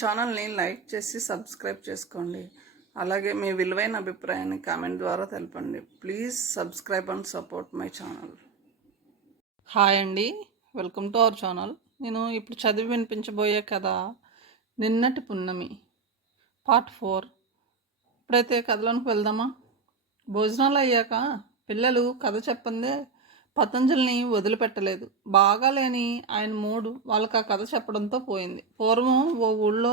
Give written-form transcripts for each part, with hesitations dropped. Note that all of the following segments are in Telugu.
ఛానల్ని లైక్ చేసి సబ్స్క్రైబ్ చేసుకోండి. అలాగే మీ విలువైన అభిప్రాయాన్ని కామెంట్ ద్వారా తెలపండి. Please subscribe and support my channel. Hi అండి, వెల్కమ్ టు అవర్ ఛానల్. నేను ఇప్పుడు చదివి వినిపించబోయే కథ నిన్నటి పున్నమి పార్ట్ 4. ఇప్పుడైతే కథలోనికి వెళ్దామా? భోజనాలు అయ్యాక పిల్లలు కథ చెప్పందే పతంజలిని వదిలిపెట్టలేదు. బాగా లేని ఆయన మూడు వాళ్ళకి ఆ కథ చెప్పడంతో పోయింది. పూర్వం ఓ ఊళ్ళో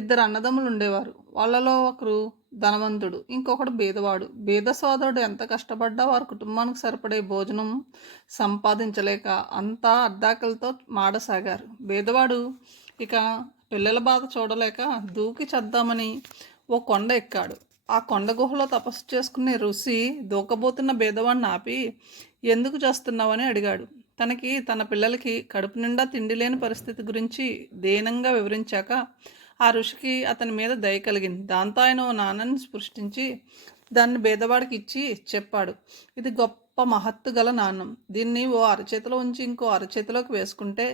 ఇద్దరు అన్నదమ్ములు ఉండేవారు. వాళ్ళలో ఒకరు ధనవంతుడు, ఇంకొకడు బీదవాడు. బీద సోదరుడు ఎంత కష్టపడ్డా వారి కుటుంబానికి సరిపడే భోజనం సంపాదించలేక అంతా అద్దాకలతో మాడసాగారు. బీదవాడు ఇక పిల్లల బాధ చూడలేక దూకి చేద్దామని ఓ కొండ ఎక్కాడు. ఆ కొండ గుహలో తపస్సు చేసుకునే ఋషి దూకబోతున్న బీదవాడిని ఆపి, ఎందుకు చేస్తున్నావని అడిగాడు. తనకి తన పిల్లలకి కడుపు నిండా తిండి లేని పరిస్థితి గురించి దీనంగా వివరించాక ఆ ఋషికి అతని మీద దయ కలిగింది. దాంతో ఆయన ఓ నాణాన్ని సృష్టించి దాన్ని బీదవాడికి ఇచ్చి చెప్పాడు, ఇది గొప్ప మహత్తు గల నాణం. దీన్ని ఓ అరచేతిలో ఉంచి ఇంకో అరచేతిలోకి వేసుకుంటే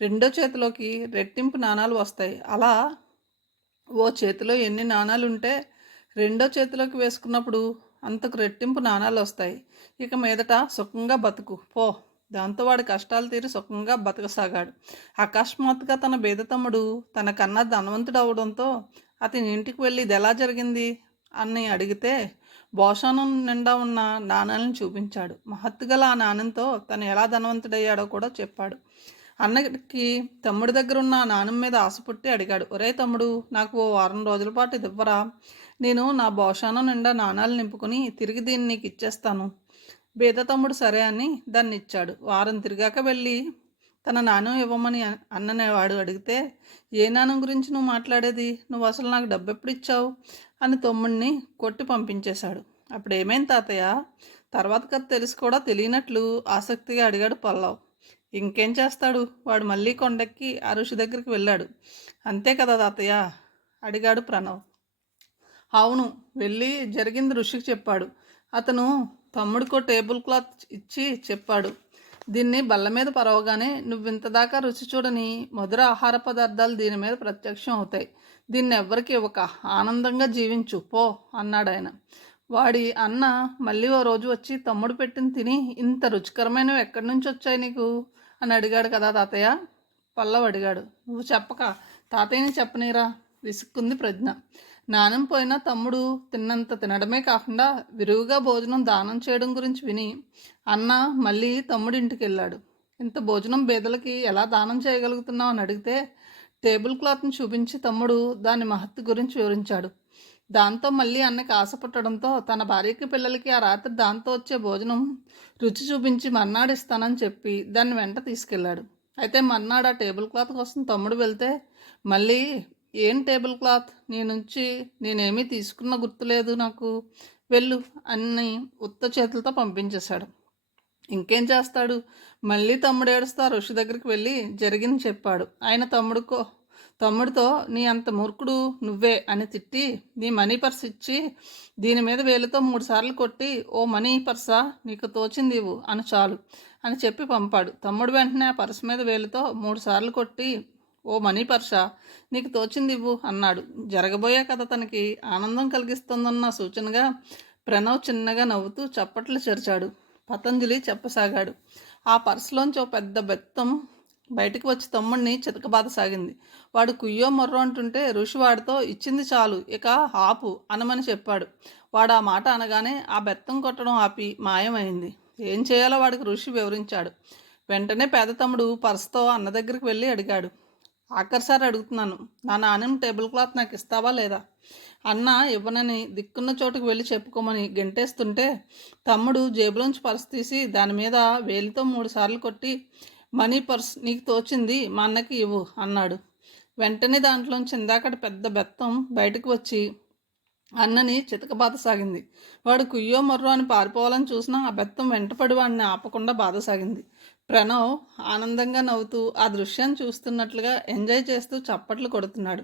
రెండో చేతిలోకి రెట్టింపు నాణాలు వస్తాయి. అలా ఓ చేతిలో ఎన్ని నాణాలు ఉంటే రెండో చేతిలోకి వేసుకున్నప్పుడు అంతకు రెట్టింపు నాణాలు వస్తాయి. ఇక మీదట సుఖంగా బతుకు పో. దాంతో వాడి కష్టాలు తీరి సుఖంగా బతకసాగాడు. అకస్మాత్తుగా తన బీద తమ్ముడు తనకన్నా ధనవంతుడు అవడంతో అతని ఇంటికి వెళ్ళి ఇది ఎలా జరిగింది అని అడిగితే భోషానం నిండా ఉన్న నాణాలను చూపించాడు. మహత్తుగల ఆ నాణ్యంతో తను ఎలా ధనవంతుడయ్యాడో కూడా చెప్పాడు. అన్నకి తమ్ముడి దగ్గర ఉన్న నాణం మీద ఆశ పుట్టి అడిగాడు, ఒరే తమ్ముడు, నాకు ఓ వారం రోజుల పాటు ఇది ఇవ్వరా? నేను నా భోషానం నిండా నాణాలు నింపుకొని తిరిగి దీన్ని నీకు ఇచ్చేస్తాను. బీద తమ్ముడు సరే అని దాన్ని ఇచ్చాడు. వారం తిరిగాక వెళ్ళి తన నాణం ఇవ్వమని అన్ననేవాడు అడిగితే, ఏ నాణం గురించి నువ్వు మాట్లాడేది? నువ్వు అసలు నాకు డబ్బు ఎప్పుడు ఇచ్చావు అని తమ్ముడిని కొట్టి పంపించేశాడు. అప్పుడు ఏమైంది తాతయ్య? తర్వాత కథ తెలిసి కూడా తెలియనట్లు ఆసక్తిగా అడిగాడు పల్లవ్. ఇంకేం చేస్తాడు, వాడు మళ్ళీ కొండెక్కి ఆ ఋషి దగ్గరికి వెళ్ళాడు. అంతే కదా తాతయ్య అడిగాడు ప్రణవ్. అవును, వెళ్ళి జరిగింది ఋషికి చెప్పాడు. అతను తమ్ముడికో టేబుల్ క్లాత్ ఇచ్చి చెప్పాడు, దీన్ని బల్ల మీద పరవగానే నువ్వింతదాకా రుచి చూడని మధుర ఆహార పదార్థాలు దీని మీద ప్రత్యక్షం అవుతాయి. దీన్ని ఎవ్వరికి ఇవ్వక ఆనందంగా జీవించు పో అన్నాడు ఆయన. వాడి అన్న మళ్ళీ ఓ రోజు వచ్చి తమ్ముడు పెట్టిన తిని ఇంత రుచికరమైనవి ఎక్కడి నుంచి వచ్చాయి నీకు అని అడిగాడు కదా తాతయ్య? పల్లవ్ అడిగాడు. నువ్వు చెప్పక తాతయ్యని చెప్పనీరా విసుక్కుంది ప్రజ్ఞ. నాణం పోయినా తమ్ముడు తిన్నంత తినడమే కాకుండా విరివిగా భోజనం దానం చేయడం గురించి విని అన్న మళ్ళీ తమ్ముడి ఇంటికి వెళ్ళాడు. ఇంత భోజనం బేదలకి ఎలా దానం చేయగలుగుతున్నావు అని అడిగితే టేబుల్ క్లాత్ని చూపించి తమ్ముడు దాని మహత్తు గురించి వివరించాడు. దాంతో మళ్ళీ అన్నకి ఆశ పుట్టడంతో తన భార్యకి పిల్లలకి ఆ రాత్రి దాంతో వచ్చే భోజనం రుచి చూపించి మర్నాడు ఇస్తానని చెప్పి దాన్ని వెంట తీసుకెళ్ళాడు. అయితే మర్నాడు ఆ టేబుల్ క్లాత్ కోసం తమ్ముడు వెళ్తే మళ్ళీ ఏం టేబుల్ క్లాత్, నీ నుంచి నేనేమీ తీసుకున్న గుర్తులేదు నాకు, వెళ్ళు అన్ని ఉత్త చేతులతో పంపించేశాడు. ఇంకేం చేస్తాడు, మళ్ళీ తమ్ముడు ఏడుస్తా ఋషి దగ్గరికి వెళ్ళి జరిగింది చెప్పాడు. ఆయన తమ్ముడితో నీ అంత మూర్ఖుడు నువ్వే అని తిట్టి నీ మనీ పర్స్ ఇచ్చి దీని మీద వేలుతో 3 సార్లు కొట్టి, ఓ మనీ పర్సా నీకు తోచింది ఇవ్వు అని చాలు అని చెప్పి పంపాడు. తమ్ముడు వెంటనే ఆ పర్స్ మీద వేలుతో 3 సార్లు కొట్టి, ఓ మనీ పర్సా నీకు తోచింది ఇవ్వు అన్నాడు. జరగబోయే కథ తనకి ఆనందం కలిగిస్తుందన్న సూచనగా ప్రణవ్ చిన్నగా నవ్వుతూ చప్పట్లు చెరిచాడు. పతంజలి చెప్పసాగాడు. ఆ పర్సులోంచి ఓ పెద్ద బెత్తం బయటకు వచ్చి తమ్ముడిని చితకబాదసాగింది. వాడు కుయ్యో మొర్రో అంటుంటే ఋషి వాడితో ఇచ్చింది చాలు, ఇక ఆపు అనమని చెప్పాడు. వాడు ఆ మాట అనగానే ఆ బెత్తం కొట్టడం ఆపి మాయమైంది. ఏం చేయాలో వాడికి ఋషి వివరించాడు. వెంటనే పేద తమ్ముడు పర్సుతో అన్న దగ్గరికి వెళ్ళి అడిగాడు, ఆఖరిసారి అడుగుతున్నాను, నా నాణ్యం టేబుల్ క్లాత్ నాకు ఇస్తావా లేదా? అన్న ఇవ్వనని దిక్కున్న చోటుకు వెళ్ళి చెప్పుకోమని గెంటేస్తుంటే తమ్ముడు జేబులోంచి పర్సు తీసి దాని మీద వేలితో 3 సార్లు కొట్టి, మనీ పర్స్ నీకు తోచింది మా అన్నకి ఇవ్వు అన్నాడు. వెంటనే దాంట్లోంచి ఇందాకటి పెద్ద బెత్తం బయటకు వచ్చి అన్నని చితకబాదసాగింది. వాడు కుయ్యో మొర్రో అని పారిపోవాలని చూసినా ఆ బెత్తం వెంటపడి వాడిని ఆపకుండా బాధసాగింది. ప్రణవ్ ఆనందంగా నవ్వుతూ ఆ దృశ్యాన్ని చూస్తున్నట్లుగా ఎంజాయ్ చేస్తూ చప్పట్లు కొడుతున్నాడు.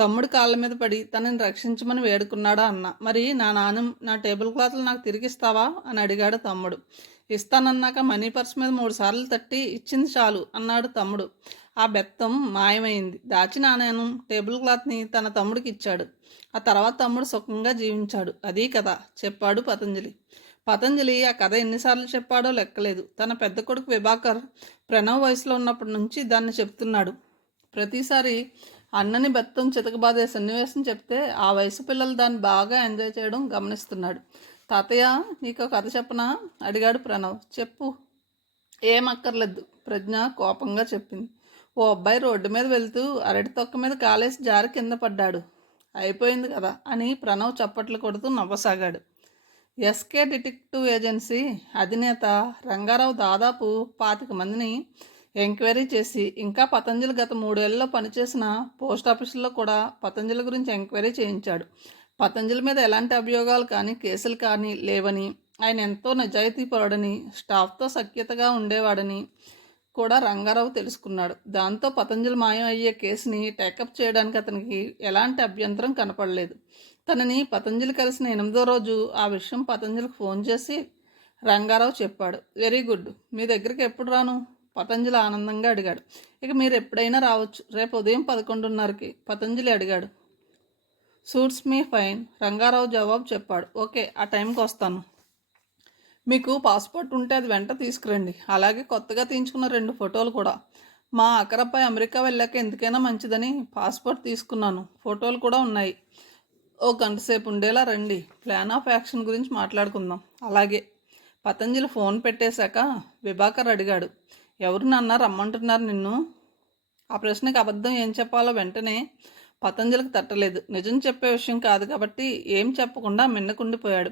తమ్ముడు కాళ్ళ మీద పడి తనని రక్షించమని వేడుకున్నాడా అన్న. మరి నా నాణం, నా టేబుల్ క్లాత్లు నాకు తిరిగిస్తావా అని అడిగాడు తమ్ముడు. ఇస్తానన్నాక మనీ పర్స్ మీద 3 సార్లు తట్టి ఇచ్చింది చాలు అన్నాడు తమ్ముడు. ఆ బెత్తం మాయమైంది. దాచిన నాణేను టేబుల్ క్లాత్ని తన తమ్ముడికి ఇచ్చాడు. ఆ తర్వాత తమ్ముడు సుఖంగా జీవించాడు. అదీ కథ చెప్పాడు పతంజలి. పతంజలి ఆ కథ ఎన్నిసార్లు చెప్పాడో లెక్కలేదు. తన పెద్ద కొడుకు విభాకర్ ప్రణవ్ వయసులో ఉన్నప్పటి నుంచి దాన్ని చెప్తున్నాడు. ప్రతిసారి అన్నని బెత్తం చితకబాదే సన్నివేశం చెప్తే ఆ వయసు పిల్లలు దాన్ని బాగా ఎంజాయ్ చేయడం గమనిస్తున్నాడు. తాతయ్య, నీకు కథ చెప్పనా అడిగాడు ప్రణవ్. చెప్పు. ఏం అక్కర్లేదు, ప్రజ్ఞ కోపంగా చెప్పింది. ఓ అబ్బాయి రోడ్డు మీద వెళ్తూ అరటి తొక్క మీద కాలేసి జారి కింద పడ్డాడు. అయిపోయింది కదా అని ప్రణవ్ చప్పట్లు కొడుతూ నవ్వసాగాడు. ఎస్కే డిటెక్టివ్ ఏజెన్సీ అధినేత రంగారావు దాదాపు 25 మందిని ఎంక్వైరీ చేసి ఇంకా పతంజలి గత 3 ఏళ్లలో పనిచేసిన పోస్ట్ ఆఫీసుల్లో కూడా పతంజలి గురించి ఎంక్వైరీ చేయించాడు. పతంజలి మీద ఎలాంటి అభియోగాలు కానీ కేసులు కానీ లేవని, ఆయన ఎంతో నిజాయితీపరుడని, స్టాఫ్తో సఖ్యతగా ఉండేవాడని కూడా రంగారావు తెలుసుకున్నాడు. దాంతో పతంజలి మాయం అయ్యే కేసుని టేకప్ చేయడానికి అతనికి ఎలాంటి అభ్యంతరం కనపడలేదు. తనని పతంజలి కలిసిన 8వ రోజు ఆ విషయం పతంజలికి ఫోన్ చేసి రంగారావు చెప్పాడు. వెరీ గుడ్, మీ దగ్గరికి ఎప్పుడు రాను? పతంజలి ఆనందంగా అడిగాడు. ఇక మీరు ఎప్పుడైనా రావచ్చు, రేపు ఉదయం 11:30కి పతంజలి అడిగాడు. సూట్స్ మీ ఫైన్, రంగారావు జవాబు చెప్పాడు. ఓకే, ఆ టైంకి వస్తాను. మీకు పాస్పోర్ట్ ఉంటే అది వెంట తీసుకురండి. అలాగే కొత్తగా తీయించుకున్న 2 ఫోటోలు కూడా. మా అక్కరబ్బాయి అమెరికా వెళ్ళాక ఎందుకైనా మంచిదని పాస్పోర్ట్ తీసుకున్నాను. ఫోటోలు కూడా ఉన్నాయి. ఓ గంట సేపు ఉండేలా రండి. ప్లాన్ ఆఫ్ యాక్షన్ గురించి మాట్లాడుకుందాం. అలాగే. పతంజలి ఫోన్ పెట్టేశాక విభాకర్ అడిగాడు. ఎవరు నాన్న రమ్మంటున్నారు నిన్ను? ఆ ప్రశ్నకి అబద్ధం ఏం చెప్పాలో వెంటనే పతంజలికి తట్టలేదు. నిజం చెప్పే విషయం కాదు కాబట్టి ఏం చెప్పకుండా మిన్నకుండిపోయాడు.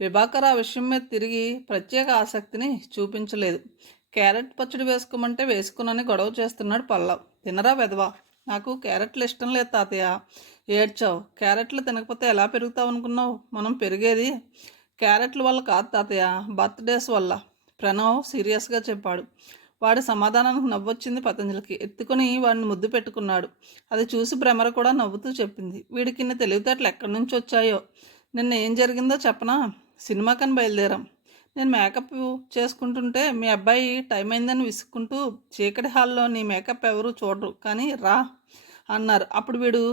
విభాకర్ ఆ విషయం మీద తిరిగి ప్రత్యేక ఆసక్తిని చూపించలేదు. క్యారెట్ పచ్చడి వేసుకోమంటే వేసుకునని గొడవ చేస్తున్నాడు పల్లవ్. తినరా వెధవా? నాకు క్యారెట్లు ఇష్టం లేదు తాతయ్య. ఏడ్చావు. క్యారెట్లు తినకపోతే ఎలా పెరుగుతావు అనుకున్నావు? మనం పెరిగేది క్యారెట్ల వల్ల కాదు తాతయ్య, బర్త్డేస్ వల్ల, ప్రణవ్ సీరియస్గా చెప్పాడు. వాడి సమాధానానికి నవ్వొచ్చింది పతంజలికి. ఎత్తుకుని వాడిని ముద్దు పెట్టుకున్నాడు. అది చూసి భ్రమర కూడా నవ్వుతూ చెప్పింది. వీడికి ఇన్ని తెలివితేటలు ఎక్కడి నుంచి వచ్చాయో. నిన్న ఏం జరిగిందో చెప్పనా? సినిమాకని బయలుదేరాం. నేను మేకప్ చేసుకుంటుంటే మీ అబ్బాయి టైం అయిందని విసుక్కుంటూ చీకటి హాల్లో నీ మేకప్ ఎవరు చూడరు కానీ రా అన్నారు. అప్పుడు వీడు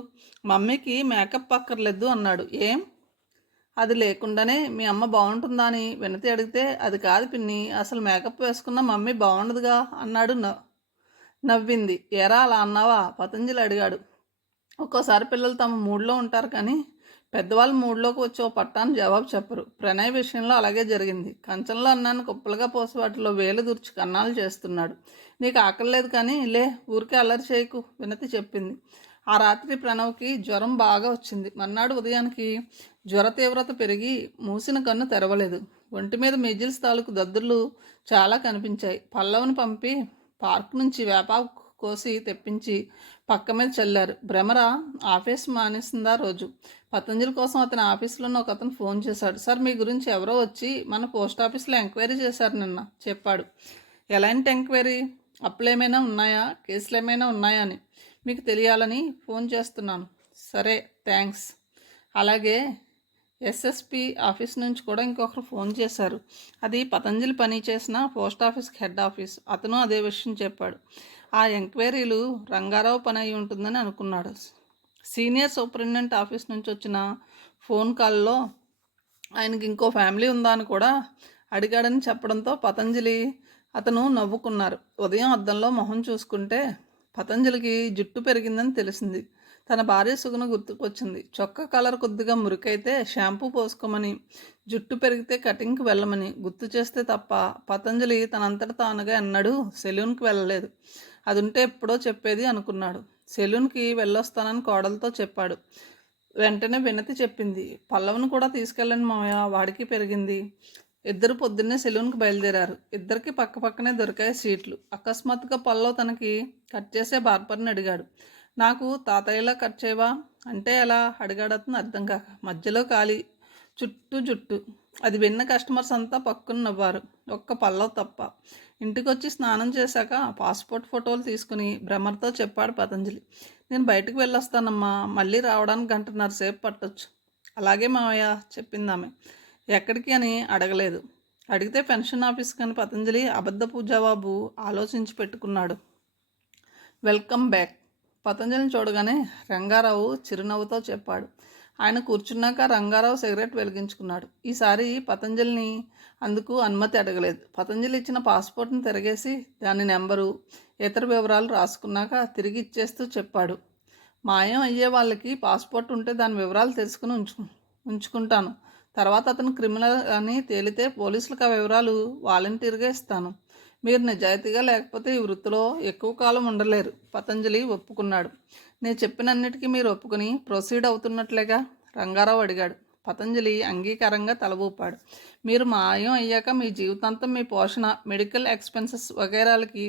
మమ్మీకి మేకప్ అక్కర్లేదు అన్నాడు. ఏం? అది లేకుండానే మీ అమ్మ బాగుంటుందా అని వినతి అడిగితే అది కాదు పిన్ని, అసలు మేకప్ వేసుకున్న మమ్మీ బాగుండదుగా అన్నాడు. నవ్వింది. ఎరా అలా అన్నావా? పతంజలి అడిగాడు. ఒక్కోసారి పిల్లలు తమ మూడ్లో ఉంటారు కానీ పెద్దవాళ్ళ మూడ్లోకి వచ్చి ఓ పట్టాన్ని జవాబు చెప్పరు. ప్రణయ్ విషయంలో అలాగే జరిగింది. కంచంలో అన్నాన్ని కుప్పలుగా పోసి వాటిలో వేలు దూర్చి కన్నాలు చేస్తున్నాడు. నీకు ఆకలేదు కానీ లే, ఊరికే అల్లరి చేయకు, వినతి చెప్పింది. ఆ రాత్రి ప్రణవ్కి జ్వరం బాగా వచ్చింది. మర్నాడు ఉదయానికి జ్వర తీవ్రత పెరిగి మూసిన కన్ను తెరవలేదు. ఒంటి మీద మీజిల్స్ తాలూకు దద్దుర్లు చాలా కనిపించాయి. పల్లవుని పంపి పార్క్ నుంచి వేపాకు కోసి తెప్పించి పక్క మీద చల్లారు. భ్రమర ఆఫీస్ మానేసిందా రోజు. పతంజలి కోసం అతని ఆఫీసులోనే ఒక అతను ఫోన్ చేశాడు. సార్, మీ గురించి ఎవరో వచ్చి మన పోస్ట్ ఆఫీస్లో ఎంక్వైరీ చేశారు నిన్న చెప్పాడు. ఎలాంటి ఎంక్వైరీ? అప్పులు ఏమైనా ఉన్నాయా, కేసులు ఏమైనా ఉన్నాయా అని మీకు తెలియాలని ఫోన్ చేస్తున్నాను. సరే, థ్యాంక్స్. అలాగే ఎస్ఎస్పి ఆఫీస్ నుంచి కూడా ఇంకొకరు ఫోన్ చేశారు. అది పతంజలి పని చేసిన పోస్ట్ ఆఫీస్కి హెడ్ ఆఫీస్. అతను అదే విషయం చెప్పాడు. ఆ ఎంక్వైరీలు రంగారావు పని అయి ఉంటుందని అనుకున్నాడు. సీనియర్ సూపరింటెండెంట్ ఆఫీస్ నుంచి వచ్చిన ఫోన్ కాల్లో ఆయనకి ఇంకో ఫ్యామిలీ ఉందా అని కూడా అడిగాడని చెప్పడంతో పతంజలి అతను నవ్వుకున్నారు. ఉదయం అద్దంలో మొహం చూసుకుంటే పతంజలికి జుట్టు పెరిగిందని తెలిసింది. తన భార్య సుగుణ గుర్తుకొచ్చింది. చొక్కా కలర్ కొద్దిగా మురికైతే షాంపూ పోసుకోమని, జుట్టు పెరిగితే కటింగ్కి వెళ్ళమని గుర్తు చేస్తే తప్ప పతంజలి తనంతట తానుగా ఎన్నడూ సెలూన్కి వెళ్ళలేదు. అది ఉంటే ఎప్పుడో చెప్పేది అనుకున్నాడు. సెలూన్కి వెళ్ళొస్తానని కోడలతో చెప్పాడు. వెంటనే వినతి చెప్పింది. పల్లవును కూడా తీసుకెళ్ళండి మామయ్య, వాడికి పెరిగింది. ఇద్దరు పొద్దున్నే సెలూన్కి బయలుదేరారు. ఇద్దరికి పక్క పక్కనే దొరికాయి సీట్లు. అకస్మాత్తుగా పల్లవ్ తనకి కట్ చేసే బార్బర్ని అడిగాడు. నాకు తాతయ్యలా కట్ చేయవా అంటే ఎలా అడిగాడు అతను అర్థం కాక. మధ్యలో ఖాళీ, చుట్టూ జుట్టు. అది విన్న కస్టమర్స్ అంతా పక్కన నవ్వారు, ఒక్క పల్లవ్ తప్ప. ఇంటికొచ్చి స్నానం చేశాక పాస్పోర్ట్ ఫోటోలు తీసుకుని భ్రమర్తో చెప్పాడు పతంజలి. నేను బయటకు వెళ్ళొస్తానమ్మా, మళ్ళీ రావడానికి 1.5 గంటల సేపు పట్టొచ్చు. అలాగే మావయ్య, చెప్పింది ఆమె. ఎక్కడికి అని అడగలేదు. అడిగితే పెన్షన్ ఆఫీస్ కానీ పతంజలి అబద్ధపు జవాబు ఆలోచించి పెట్టుకున్నాడు. Welcome back. పతంజలిని చూడగానే రంగారావు చిరునవ్వుతో చెప్పాడు. ఆయన కూర్చున్నాక రంగారావు సిగరెట్ వెలిగించుకున్నాడు. ఈసారి పతంజలిని అందుకు అనుమతి అడగలేదు. పతంజలి ఇచ్చిన పాస్పోర్ట్ని తిరగేసి దాని నెంబరు, ఇతర వివరాలు రాసుకున్నాక తిరిగి ఇచ్చేస్తూ చెప్పాడు. మాయం అయ్యే వాళ్ళకి పాస్పోర్ట్ ఉంటే దాని వివరాలు తెలుసుకుని ఉంచుకుంటాను. తర్వాత అతను క్రిమినల్ అని తేలితే పోలీసులకు ఆ వివరాలు వాలంటీర్గా ఇస్తాను. మీరు నిజాయితీగా లేకపోతే ఈ వృత్తిలో ఎక్కువ కాలం ఉండలేరు. పతంజలి ఒప్పుకున్నాడు. నేను చెప్పినన్నిటికీ మీరు ఒప్పుకుని ప్రొసీడ్ అవుతున్నట్లేగా? రంగారావు అడిగాడు. పతంజలి అంగీకారంగా తల ఊపాడు. మీరు మాయం అయ్యాక మీ జీవితాంతం మీ పోషణ, మెడికల్ ఎక్స్పెన్సెస్ వగైరాలకి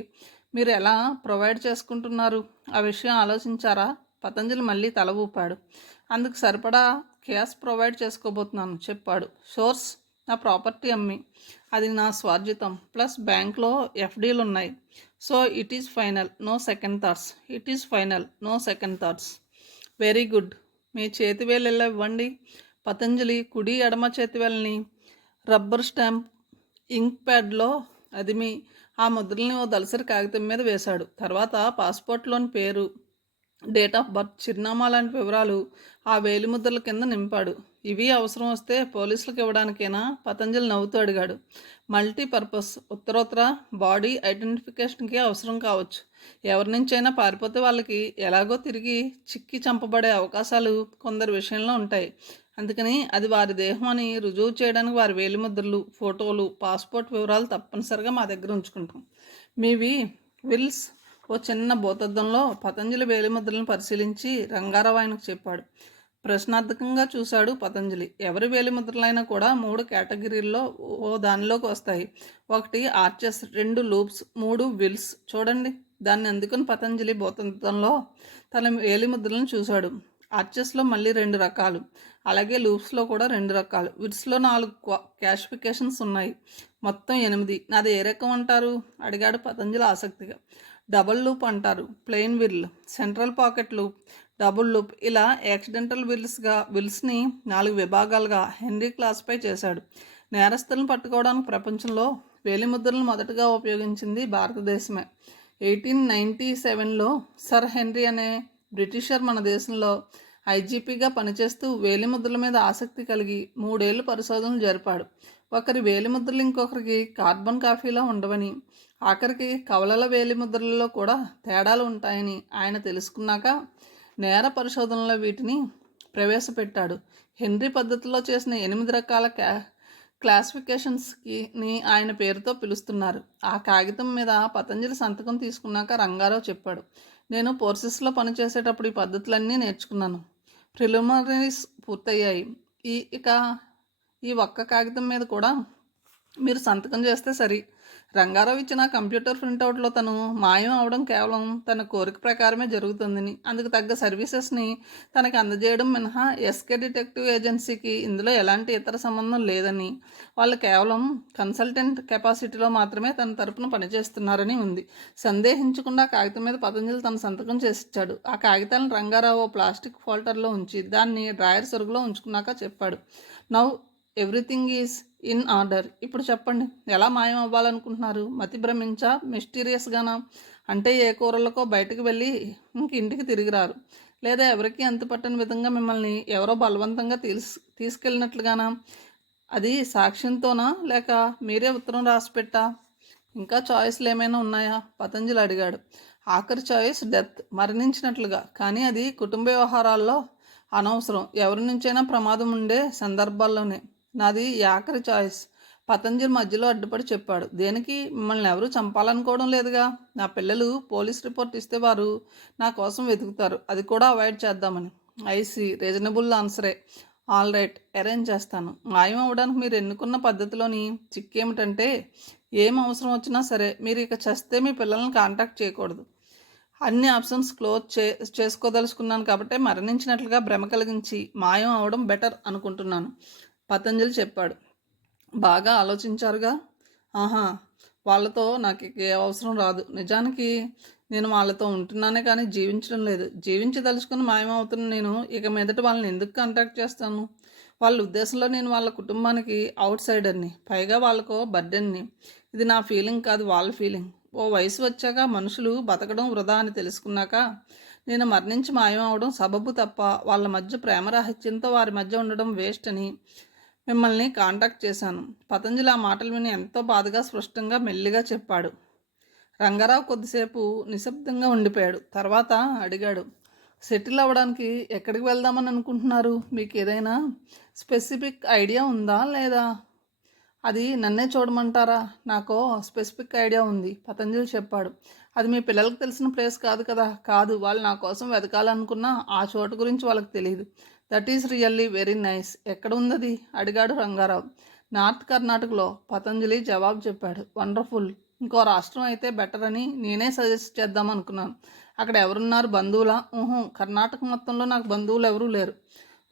మీరు ఎలా ప్రొవైడ్ చేసుకుంటున్నారు? ఆ విషయం ఆలోచించారా? పతంజలి మళ్ళీ తల ఊపాడు. అందుకు సరిపడా క్యాష్ ప్రొవైడ్ చేసుకోబోతున్నాను చెప్పాడు. సోర్స్ నా ప్రాపర్టీ అమ్మి, అది నా స్వార్జితం, ప్లస్ బ్యాంక్లో ఎఫ్డీలు ఉన్నాయి. So it is final, no second thoughts. It is final, no second thoughts. Very good. మీ చేతివేలు ఎలా ఇవ్వండి. పతంజలి కుడి ఎడమ చేతివేలని రబ్బర్ స్టాంప్ ఇంక్ ప్యాడ్లో అదిమి ఆ ముద్రల్ని ఓ దళసరి కాగితం మీద వేశాడు. తర్వాత పాస్పోర్ట్లోని పేరు, డేట్ ఆఫ్ బర్త్, చిరునామా లాంటి వివరాలు ఆ వేలిముద్రల కింద నింపాడు. ఇవి అవసరం వస్తే పోలీసులకు ఇవ్వడానికైనా? పతంజలి నవ్వుతూ అడిగాడు. మల్టీపర్పస్, ఉత్తరోత్తర బాడీ ఐడెంటిఫికేషన్కి అవసరం కావచ్చు. ఎవరి నుంచైనా పారిపోతే వాళ్ళకి ఎలాగో తిరిగి చిక్కి చంపబడే అవకాశాలు కొందరి విషయంలో ఉంటాయి. అందుకని అది వారి దేహం అని రుజువు చేయడానికి వారి వేలిముద్రలు, ఫోటోలు, పాస్పోర్ట్ వివరాలు తప్పనిసరిగా మా దగ్గర ఉంచుకుంటాం. మీవి విల్స్? ఓ చిన్న భూతద్దంలో పతంజలి వేలిముద్రలను పరిశీలించి రంగారావు ఆయనకు చెప్పాడు. ప్రశ్నార్థకంగా చూశాడు పతంజలి. ఎవరి వేలిముద్రలైనా కూడా 3 కేటగిరీల్లో ఓ దానిలోకి వస్తాయి. 1 ఆర్చెస్, 2 లూప్స్, 3 విల్స్. చూడండి. దాన్ని అందుకుని పతంజలి భూతద్దంలో తన వేలిముద్రలను చూశాడు. ఆర్చెస్లో మళ్ళీ 2 రకాలు, అలాగే లూప్స్లో కూడా 2 రకాలు, విల్స్లో 4 క్లాసిఫికేషన్స్ ఉన్నాయి. మొత్తం 8. నాది ఏ రకం అంటారు? అడిగాడు పతంజలి ఆసక్తిగా. డబుల్ లూప్ అంటారు, plain will, central pocket loop, double loop, ఇలా యాక్సిడెంటల్ విల్స్ని 4 విభాగాలుగా హెన్రీ క్లాసిఫై చేశాడు. నేరస్తులను పట్టుకోవడానికి ప్రపంచంలో వేలిముద్రలను మొదటగా ఉపయోగించింది భారతదేశమే. 1897లో సర్ హెన్రీ అనే బ్రిటిషర్ మన దేశంలో ఐజీపీగా పనిచేస్తూ వేలిముద్రల మీద ఆసక్తి కలిగి 3 ఏళ్ళు పరిశోధనలు జరిపాడు. ఒకరి వేలిముద్రలు ఇంకొకరికి కార్బన్ కాపీలా ఉండవని, ఆఖరికి కవలల వేలిముద్రలలో కూడా తేడాలు ఉంటాయని ఆయన తెలుసుకున్నాక నేర పరిశోధనలో వీటిని ప్రవేశపెట్టాడు. హెన్రీ పద్ధతిలో చేసిన 8 రకాల క్లాసిఫికేషన్స్ని ఆయన పేరుతో పిలుస్తున్నారు. ఆ కాగితం మీద పతంజలి సంతకం తీసుకున్నాక రంగారావు చెప్పాడు. నేను ఫోర్సెస్లో పనిచేసేటప్పుడు ఈ పద్ధతులన్నీ నేర్చుకున్నాను. ప్రిలిమినరీస్ పూర్తయ్యాయి. ఇక ఈ ఒక్క కాగితం మీద కూడా మీరు సంతకం చేస్తే సరి. రంగారావు ఇచ్చిన కంప్యూటర్ ప్రింటౌట్లో తను మాయం అవడం కేవలం తన కోరిక ప్రకారమే జరుగుతుందని, అందుకు తగ్గ సర్వీసెస్ని తనకి అందజేయడం మినహా ఎస్కే డిటెక్టివ్ ఏజెన్సీకి ఇందులో ఎలాంటి ఇతర సంబంధం లేదని, వాళ్ళు కేవలం కన్సల్టెంట్ కెపాసిటీలో మాత్రమే తన తరపున పనిచేస్తున్నారని ఉంది. సందేహించకుండా కాగితం మీద పతంజలి తన సంతకం చేసిచ్చాడు. ఆ కాగితాలను రంగారావు ప్లాస్టిక్ ఫోల్డర్లో ఉంచి దాన్ని డ్రాయర్ సొరుగులో ఉంచుకున్నాక చెప్పాడు. Now everything is in order. ఇప్పుడు చెప్పండి, ఎలా మాయం అవ్వాలనుకుంటున్నారు? మతి భ్రమించా? మిస్టీరియస్గానా? అంటే ఏ కూరలకో బయటకు వెళ్ళి ఇంటికి తిరిగి రారు, లేదా ఎవరికి అంతుపట్టని విధంగా మిమ్మల్ని ఎవరో బలవంతంగా తీసుకెళ్ళినట్లుగానా? అది సాక్ష్యంతోనా, లేక మీరే ఉత్తరం రాసిపెట్టా? ఇంకా చాయిస్లు ఏమైనా ఉన్నాయా? పతంజలి అడిగాడు. ఆఖరి చాయిస్ డెత్, మరణించినట్లుగా. కానీ అది కుటుంబ వ్యవహారాల్లో అనవసరం. ఎవరి నుంచైనా ప్రమాదం ఉండే సందర్భాల్లోనే. నాది ఆఖరి చాయిస్. పతంజలి మధ్యలో అడ్డుపడి చెప్పాడు. దేనికి? మిమ్మల్ని ఎవరు చంపాలనుకోవడం లేదుగా. నా పిల్లలు పోలీస్ రిపోర్ట్ ఇస్తే వారు నా కోసం వెతుకుతారు, అది కూడా అవాయిడ్ చేద్దామని. ఐసీ, రీజనబుల్ ఆన్సరే. ఆల్ రైట్, అరేంజ్ చేస్తాను. మాయం అవ్వడానికి మీరు ఎన్నుకున్న పద్ధతిలోని చిక్కేమిటంటే, ఏం అవసరం వచ్చినా సరే మీరు ఇక చస్తే మీ పిల్లల్ని కాంటాక్ట్ చేయకూడదు. అన్ని ఆప్షన్స్ క్లోజ్ చేసుకోదలుచుకున్నాను కాబట్టి మరణించినట్లుగా భ్రమ కలిగించి మాయం అవడం బెటర్ అనుకుంటున్నాను, పతంజలి చెప్పాడు. బాగా ఆలోచించారుగా. ఆహా, వాళ్ళతో నాకు ఏ అవసరం రాదు. నిజానికి నేను వాళ్ళతో ఉంటున్నానే కానీ జీవించడం లేదు. జీవించదలుచుకుని మాయమవుతున్న నేను ఇక మీదట వాళ్ళని ఎందుకు కాంటాక్ట్ చేస్తాను? వాళ్ళ ఉద్దేశంలో నేను వాళ్ళ కుటుంబానికి అవుట్ సైడర్ని, పైగా వాళ్ళకో బర్డెన్ని. ఇది నా ఫీలింగ్ కాదు, వాళ్ళ ఫీలింగ్. ఓ వయసు వచ్చాక మనుషులు బతకడం వృధా అని తెలుసుకున్నాక నేను మరణించి మాయమవడం సబబు తప్ప వాళ్ళ మధ్య ప్రేమరాహిత్యంతో వారి మధ్య ఉండడం వేస్ట్ అని మిమ్మల్ని కాంటాక్ట్ చేశాను. పతంజలి ఆ మాటలు విని ఎంతో బాధగా స్పష్టంగా మెల్లిగా చెప్పాడు. రంగారావు కొద్దిసేపు నిశ్శబ్దంగా ఉండిపోయాడు. తర్వాత అడిగాడు, సెటిల్ అవ్వడానికి ఎక్కడికి వెళ్దామని అనుకుంటున్నారు? మీకు ఏదైనా స్పెసిఫిక్ ఐడియా ఉందా లేదా? అది నన్నే చూడమంటారా? నాకు స్పెసిఫిక్ ఐడియా ఉంది, పతంజలి చెప్పాడు. అది మీ పిల్లలకు తెలిసిన ప్లేస్ కాదు కదా. కాదు, వాళ్ళు నా కోసం వెతకాలనుకున్న ఆ చోటు గురించి వాళ్ళకి తెలియదు. That is really very nice. ఎక్కడ ఉందది? అడిగాడు రంగారావు. నార్త్ కర్ణాటకలో, పతంజలి జవాబు చెప్పాడు. వండర్ఫుల్. ఇంకో రాష్ట్రం అయితే బెటర్ అని నేనే సజెస్ట్ చేద్దాం అనుకున్నాను. అక్కడ ఎవరున్నారు? బంధువులా? కర్ణాటక మొత్తంలో నాకు బంధువులు ఎవరూ లేరు.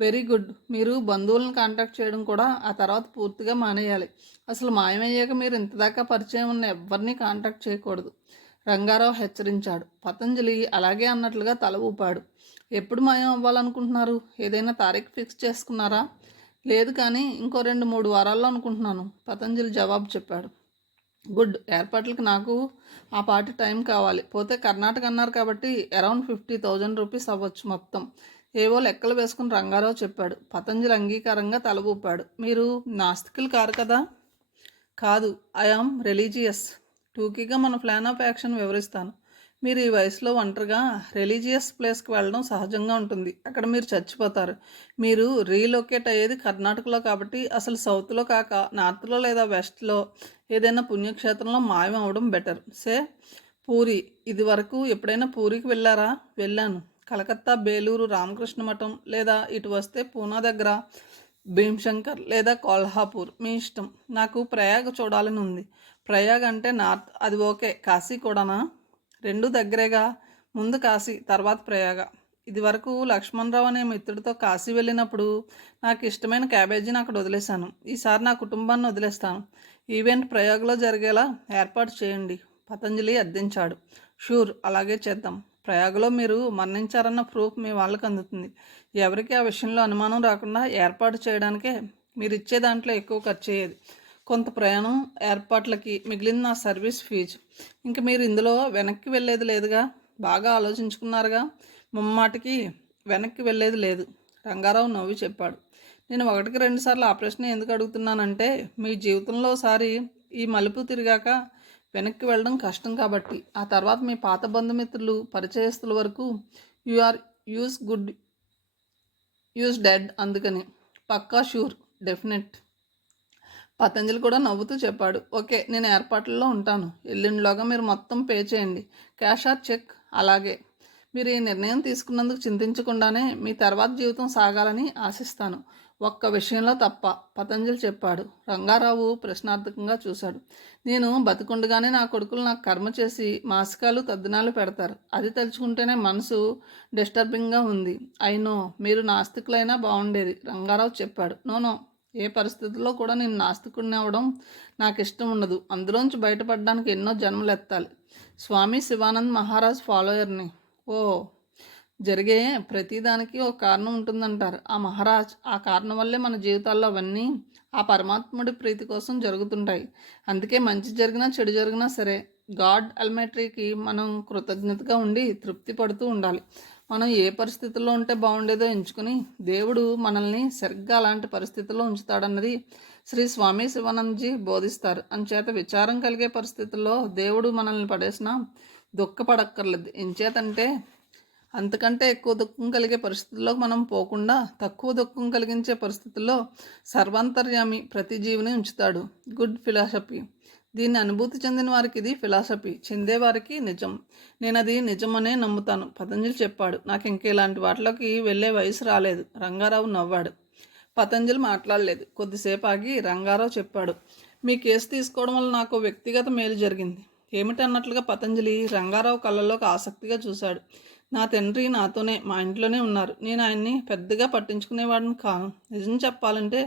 Very good. మీరు బంధువులను కాంటాక్ట్ చేయడం కూడా ఆ తర్వాత పూర్తిగా మానేయాలి. అసలు మాయమయ్యాక మీరు ఇంతదాకా పరిచయం ఉన్న ఎవరిని కాంటాక్ట్ చేయకూడదు, రంగారావు హెచ్చరించాడు. పతంజలి అలాగే అన్నట్లుగా తల ఊపాడు. ఎప్పుడు మాయం అవ్వాలనుకుంటున్నారు? ఏదైనా తారీఖు ఫిక్స్ చేసుకున్నారా? లేదు, కానీ ఇంకో 2-3 వారాల్లో అనుకుంటున్నాను, పతంజలి జవాబు చెప్పాడు. గుడ్. ఏర్పాట్లకి నాకు ఆ పాటి టైం కావాలి. పోతే కర్ణాటక అన్నారు కాబట్టి అరౌండ్ 50,000 రూపీస్ అవ్వచ్చు మొత్తం. ఏవో లెక్కలు వేసుకుని రంగారావు చెప్పాడు. పతంజలి అంగీకారంగా తల ఊపాడు. మీరు నాస్తికులు కారు కదా? కాదు, ఐఆమ్ రిలీజియస్. టూకీగా మన ప్లాన్ ఆఫ్ యాక్షన్ వివరిస్తాను. మీరు ఈ వయసులో ఒంటరిగా రిలీజియస్ ప్లేస్కి వెళ్ళడం సహజంగా ఉంటుంది. అక్కడ మీరు చచ్చిపోతారు. మీరు రీలొకేట్ అయ్యేది కర్ణాటకలో కాబట్టి అసలు సౌత్లో కాక నార్త్లో లేదా వెస్ట్లో ఏదైనా పుణ్యక్షేత్రంలో మాయం అవ్వడం బెటర్. సే పూరి. ఇది వరకు ఎప్పుడైనా పూరికి వెళ్ళారా? వెళ్ళాను. కలకత్తా, బేలూరు, రామకృష్ణ మఠం, లేదా ఇటు వస్తే పూనా దగ్గర భీమ్శంకర్ లేదా కోల్హాపూర్, మీ ఇష్టం. నాకు ప్రయాగ చూడాలని ఉంది. ప్రయాగ్ అంటే నార్త్, అది ఓకే. కాశీ కూడానా? 2 దగ్గరేగా. ముందు కాశీ, తర్వాత ప్రయాగ. ఇది వరకు లక్ష్మణరావు అనే మిత్రుడితో కాశీ వెళ్ళినప్పుడు నాకు ఇష్టమైన క్యాబేజీని అక్కడ వదిలేశాను. ఈసారి నా కుటుంబాన్ని వదిలేస్తాను. ఈవెంట్ ప్రయాగ్లో జరిగేలా ఏర్పాటు చేయండి, పతంజలి అర్థించాడు. షూర్, అలాగే చేద్దాం. ప్రయాగలో మీరు మరణించారన్న ప్రూఫ్ మీ వాళ్ళకి అందుతుంది. ఎవరికి ఆ విషయంలో అనుమానం రాకుండా ఏర్పాటు చేయడానికే మీరు ఇచ్చే దాంట్లో ఎక్కువ ఖర్చు అయ్యేది. కొంత ప్రయాణం ఏర్పాట్లకి మిగిలిన నా సర్వీస్ ఫీజు. ఇంక మీరు ఇందులో వెనక్కి వెళ్ళేది లేదుగా. బాగా ఆలోచించుకున్నారుగా. ముమ్మాటికి వెనక్కి వెళ్ళేది లేదు, రంగారావు నవ్వి చెప్పాడు. నేను 1-2 సార్లు ఆ ప్రశ్న ఎందుకు అడుగుతున్నానంటే, మీ జీవితంలో ఒకసారి ఈ మలుపు తిరిగాక వెనక్కి వెళ్ళడం కష్టం కాబట్టి. ఆ తర్వాత మీ పాత బంధుమిత్రులు, పరిచయస్తుల వరకు యు ఆర్ యూస్ డెడ్. అందుకని. పక్కా, షూర్, డెఫినెట్. పతంజలి కూడా నవ్వుతూ చెప్పాడు. ఓకే, నేను ఏర్పాట్లలో ఉంటాను. ఎల్లుండిలోగా మీరు మొత్తం పే చేయండి. Cash or cheque? అలాగే. మీరు ఈ నిర్ణయం తీసుకున్నందుకు చింతించకుండానే మీ తర్వాత జీవితం సాగాలని ఆశిస్తాను. ఒక్క విషయంలో తప్ప, పతంజలి చెప్పాడు. రంగారావు ప్రశ్నార్థకంగా చూశాడు. నేను బతికుండగానే నా కొడుకులు నాకు కర్మ చేసి మాసికాలు, తద్దినాలు పెడతారు. అది తలుచుకుంటేనే మనసు డిస్టర్బింగ్గా ఉంది. అయినో, మీరు నాస్తికులైనా బాగుండేది, రంగారావు చెప్పాడు. నో, ఏ పరిస్థితుల్లో కూడా నేను నాస్తికుడిని అవ్వడం నాకు ఇష్టం ఉండదు. అందులోంచి బయటపడడానికి ఎన్నో జన్మలు ఎత్తాలి. స్వామి శివానంద్ మహారాజ్ ఫాలోయర్ని. ఓ, జరిగే ప్రతిదానికి ఒక కారణం ఉంటుందంటారు ఆ మహారాజ్. ఆ కారణం వల్లే మన జీవితాల్లో అవన్నీ ఆ పరమాత్ముడి ప్రీతి కోసం జరుగుతుంటాయి. అందుకే మంచి జరిగినా చెడు జరిగినా సరే గాడ్ అల్మైటీకి మనం కృతజ్ఞతగా ఉండి తృప్తి పడుతూ ఉండాలి. మనం ఏ పరిస్థితుల్లో ఉంటే బాగుండేదో ఎంచుకుని దేవుడు మనల్ని సరిగ్గా అలాంటి పరిస్థితుల్లో ఉంచుతాడన్నది శ్రీ స్వామి శివానందజీ బోధిస్తారు. అంచేత విచారం కలిగే పరిస్థితుల్లో దేవుడు మనల్ని పడేసినా దుఃఖపడక్కర్లేదు. ఎంచేతంటే అంతకంటే ఎక్కువ దుఃఖం కలిగే పరిస్థితుల్లోకి మనం పోకుండా తక్కువ దుఃఖం కలిగించే పరిస్థితుల్లో సర్వాంతర్యామి ప్రతి జీవిని ఉంచుతాడు. Good philosophy. దీన్ని అనుభూతి చెందిన వారికి ఇది ఫిలాసఫీ, చెందేవారికి నిజం. నేను అది నిజమనే నమ్ముతాను, పతంజలి చెప్పాడు. నాకు ఇంక ఇలాంటి వాటిలోకి వెళ్ళే వయసు రాలేదు. రంగారావు నవ్వాడు. పతంజలి మాట్లాడలేదు. కొద్దిసేపు ఆగి రంగారావు చెప్పాడు. మీ కేసు తీసుకోవడం వల్ల నాకు వ్యక్తిగత మేలు జరిగింది. ఏమిటన్నట్లుగా పతంజలి రంగారావు కళ్ళలోకి ఆసక్తిగా చూశాడు. నా తండ్రి నాతోనే, మా ఇంట్లోనే ఉన్నారు. నేను ఆయన్ని పెద్దగా పట్టించుకునేవాడిని కాను. నిజం చెప్పాలంటే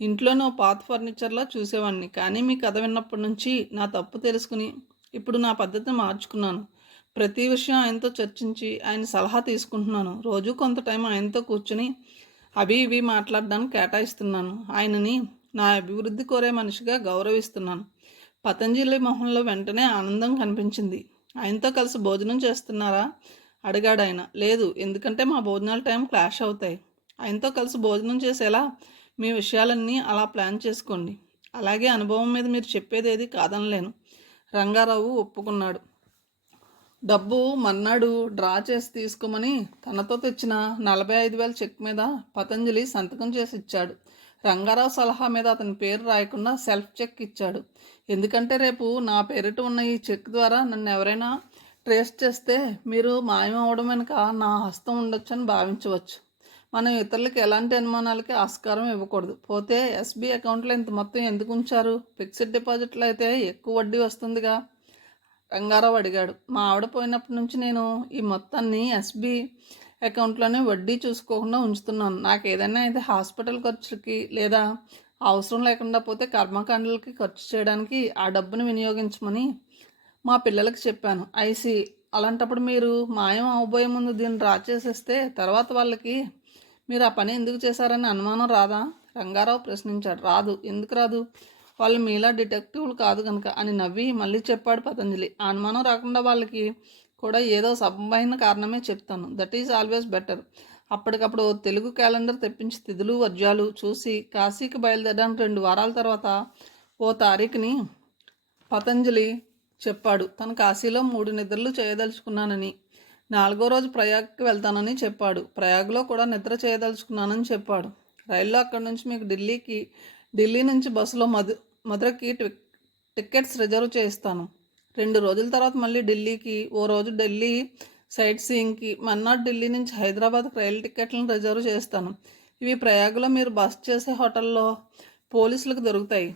ఇంట్లోనూ పాత ఫర్నిచర్లా చూసేవాడిని. కానీ మీ కథ విన్నప్పటి నుంచి నా తప్పు తెలుసుకుని ఇప్పుడు నా పద్ధతిని మార్చుకున్నాను. ప్రతి విషయం ఆయనతో చర్చించి ఆయన సలహా తీసుకుంటున్నాను. రోజు కొంత టైం ఆయనతో కూర్చుని అవి ఇవి మాట్లాడడానికి కేటాయిస్తున్నాను. ఆయనని నా అభివృద్ధి కోరే మనిషిగా గౌరవిస్తున్నాను. పతంజలి మొహంలో వెంటనే ఆనందం కనిపించింది. ఆయనతో కలిసి భోజనం చేస్తున్నారా అడిగాడు ఆయన. లేదు, ఎందుకంటే మా భోజనాల టైం క్లాష్ అవుతాయి. ఆయనతో కలిసి భోజనం చేసేలా మీ విషయాలన్నీ అలా ప్లాన్ చేసుకోండి. అలాగే అనుభవం మీద మీరు చెప్పేది ఏది కాదనలేను. రంగారావు ఒప్పుకున్నాడు. డబ్బు మర్నాడు డ్రా చేసి తీసుకోమని తనతో తెచ్చిన 45,000 చెక్ మీద పతంజలి సంతకం చేసి ఇచ్చాడు. రంగారావు సలహా మీద అతని పేరు రాయకుండా సెల్ఫ్ చెక్ ఇచ్చాడు. ఎందుకంటే రేపు నా పేరిట ఉన్న ఈ చెక్ ద్వారా నన్ను ఎవరైనా ట్రేస్ చేస్తే మీరు మాయం అవడం వెనుక నా హస్తం ఉండొచ్చని భావించవచ్చు. మనం ఇతరులకు ఎలాంటి అనుమానాలకి ఆస్కారం ఇవ్వకూడదు. పోతే ఎస్బీ అకౌంట్లో ఇంత మొత్తం ఎందుకు ఉంచారు? ఫిక్స్డ్ డిపాజిట్లో అయితే ఎక్కువ వడ్డీ వస్తుందిగా రంగారావు అడిగాడు. మా ఆవిడ పోయినప్పటి నుంచి నేను ఈ మొత్తాన్ని ఎస్బీ అకౌంట్లోనే వడ్డీ చూసుకోకుండా ఉంచుతున్నాను. నాకు ఏదైనా అయితే హాస్పిటల్ ఖర్చులకి లేదా అవసరం లేకుండా పోతే కర్మకాండలకి ఖర్చు చేయడానికి ఆ డబ్బుని వినియోగించమని మా పిల్లలకి చెప్పాను. ఐసి అలాంటప్పుడు మీరు మాయం అవబోయే ముందు దీన్ని డ్రా చేసేస్తే తర్వాత వాళ్ళకి మీరు ఆ పని ఎందుకు చేశారని అనుమానం రాదా? రంగారావు ప్రశ్నించాడు. రాదు. ఎందుకు రాదు? వాళ్ళు మీలా డిటెక్టివ్లు కాదు కనుక అని నవ్వి మళ్ళీ చెప్పాడు పతంజలి. ఆ అనుమానం రాకుండా వాళ్ళకి కూడా ఏదో సబమైన కారణమే చెప్తాను. That is always better. అప్పటికప్పుడు తెలుగు క్యాలెండర్ తెప్పించి తిథులు వర్జాలు చూసి కాశీకి బయలుదేరడానికి 2 వారాల తర్వాత ఓ తారీఖుని పతంజలి చెప్పాడు. తను కాశీలో 3 నిద్రలు చేయదలుచుకున్నానని, 4వ రోజు ప్రయాగ్కి వెళ్తానని చెప్పాడు. ప్రయాగ్లో కూడా నిద్ర చేయదలుచుకున్నానని చెప్పాడు. రైల్లో అక్కడి నుంచి మీకు ఢిల్లీ నుంచి బస్సులో మధురకి టికెట్స్ రిజర్వ్ చేయిస్తాను. 2 రోజుల తర్వాత మళ్ళీ ఢిల్లీకి, ఓ రోజు ఢిల్లీ సైట్ సీయింగ్కి, మర్నాడు ఢిల్లీ నుంచి హైదరాబాద్కి రైలు టికెట్లను రిజర్వ్ చేస్తాను. ఇవి ప్రయాగ్లో మీరు బస్ చేసే హోటల్లో పోలీసులకు దొరుకుతాయి.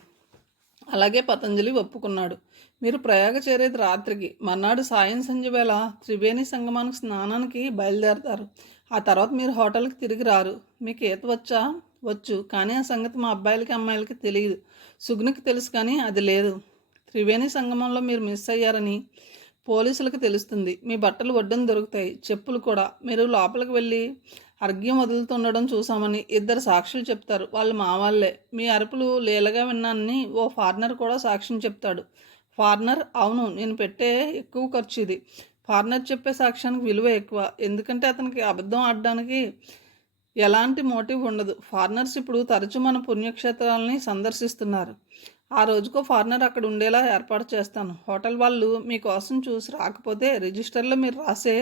అలాగే పతంజలి ఒప్పుకున్నాడు. మీరు ప్రయాగ చేరేది రాత్రికి. మర్నాడు సాయం సంధ్య వేళ త్రివేణి సంగమానికి స్నానానికి బయలుదేరతారు. ఆ తర్వాత మీరు హోటల్కి తిరిగి రారు. మీకు ఈత వచ్చా? వచ్చు, కానీ ఆ సంగతి మా అబ్బాయిలకి అమ్మాయిలకి తెలియదు. సుగునికి తెలుసు, కానీ అది లేదు. త్రివేణి సంగమంలో మీరు మిస్ అయ్యారని పోలీసులకు తెలుస్తుంది. మీ బట్టలు ఒడ్డున దొరుకుతాయి, చెప్పులు కూడా. మీరు లోపలికి వెళ్ళి అర్ఘ్యం వదులుతుండడం చూసామని 2 సాక్షులు చెప్తారు. వాళ్ళు మా వాళ్ళే. మీ అరుపులు లీలగా విన్నానని ఓ ఫారినర్ కూడా సాక్ష్యం చెప్తాడు. ఫారినర్? అవును, నేను పెట్టే ఎక్కువ ఖర్చు ఇది. ఫారినర్ చెప్పే సాక్ష్యానికి విలువ ఎక్కువ, ఎందుకంటే అతనికి అబద్ధం ఆడడానికి ఎలాంటి మోటివ్ ఉండదు. ఫారినర్స్ ఇప్పుడు తరచూ మన పుణ్యక్షేత్రాలని సందర్శిస్తున్నారు. ఆ రోజుకో ఫారినర్ అక్కడ ఉండేలా ఏర్పాటు చేస్తాను. హోటల్ వాళ్ళు మీకోసం చూసి రాకపోతే రిజిస్టర్లో మీరు రాసే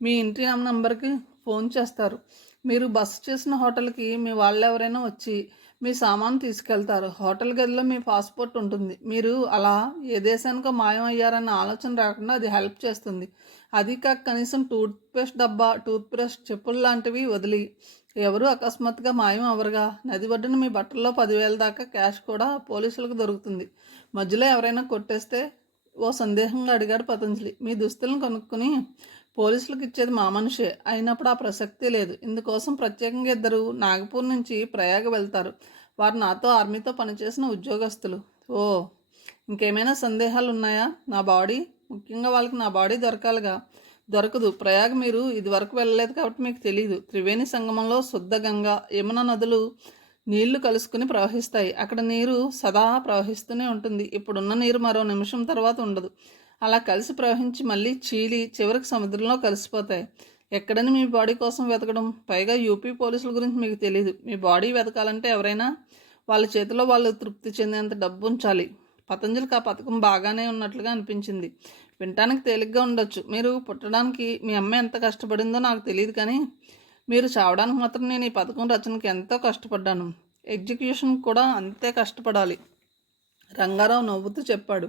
మీ ఇంటి నంబర్కి ఫోన్ చేస్తారు. మీరు బస చేసిన హోటల్కి మీ వాళ్ళు ఎవరైనా వచ్చి మీ సామాను తీసుకెళ్తారు. హోటల్ గదిలో మీ పాస్పోర్ట్ ఉంటుంది. మీరు అలా ఏ దేశానికో మాయం అయ్యారన్న ఆలోచన రాకుండా అది హెల్ప్ చేస్తుంది. అది కాక కనీసం టూత్పేస్ట్ డబ్బా, టూత్బ్రష్, చెప్పులు లాంటివి వదిలి ఎవరు అకస్మాత్తుగా మాయం అవరుగా. నది ఒడ్డున మీ బట్టల్లో 10,000 దాకా క్యాష్ కూడా పోలీసులకు దొరుకుతుంది. మధ్యలో ఎవరైనా కొట్టేస్తే? ఓ సందేహంగా అడిగాడు పతంజలి. మీ దుస్తులను కొనుక్కుని పోలీసులకు ఇచ్చేది మా మనిషే అయినప్పుడు ఆ ప్రసక్తే లేదు. ఇందుకోసం ప్రత్యేకంగా 2 నాగపూర్ నుంచి ప్రయాగ వెళ్తారు. వారు నాతో ఆర్మీతో పనిచేసిన ఉద్యోగస్తులు. ఓ, ఇంకేమైనా సందేహాలు ఉన్నాయా? నా బాడీ, ముఖ్యంగా వాళ్ళకి నా బాడీ దొరకాలిగా. దొరకదు. ప్రయాగ మీరు ఇదివరకు వెళ్ళలేదు కాబట్టి మీకు తెలియదు. త్రివేణి సంగమంలో శుద్ధ గంగా, యమున నదులు నీళ్లు కలుసుకుని ప్రవహిస్తాయి. అక్కడ నీరు సదా ప్రవహిస్తూనే ఉంటుంది. ఇప్పుడున్న నీరు మరో నిమిషం తర్వాత ఉండదు. అలా కలిసి ప్రవహించి మళ్ళీ చీలి చివరికి సముద్రంలో కలిసిపోతాయి. ఎక్కడని మీ బాడీ కోసం వెతకడం? పైగా యూపీ పోలీసుల గురించి మీకు తెలియదు. మీ బాడీ వెతకాలంటే ఎవరైనా వాళ్ళ చేతిలో వాళ్ళు తృప్తి చెందేంత డబ్బు ఉంచాలి. పతంజలికి ఆ పథకం బాగానే ఉన్నట్లుగా అనిపించింది. వినటానికి తేలిగ్గా ఉండొచ్చు. మీరు పుట్టడానికి మీ అమ్మ ఎంత కష్టపడిందో నాకు తెలియదు, కానీ మీరు చావడానికి మాత్రం నేను ఈ పథకం రచనకి ఎంతో కష్టపడ్డాను. ఎగ్జిక్యూషన్ కూడా అంతే కష్టపడాలి. రంగారావు నవ్వుతూ చెప్పాడు.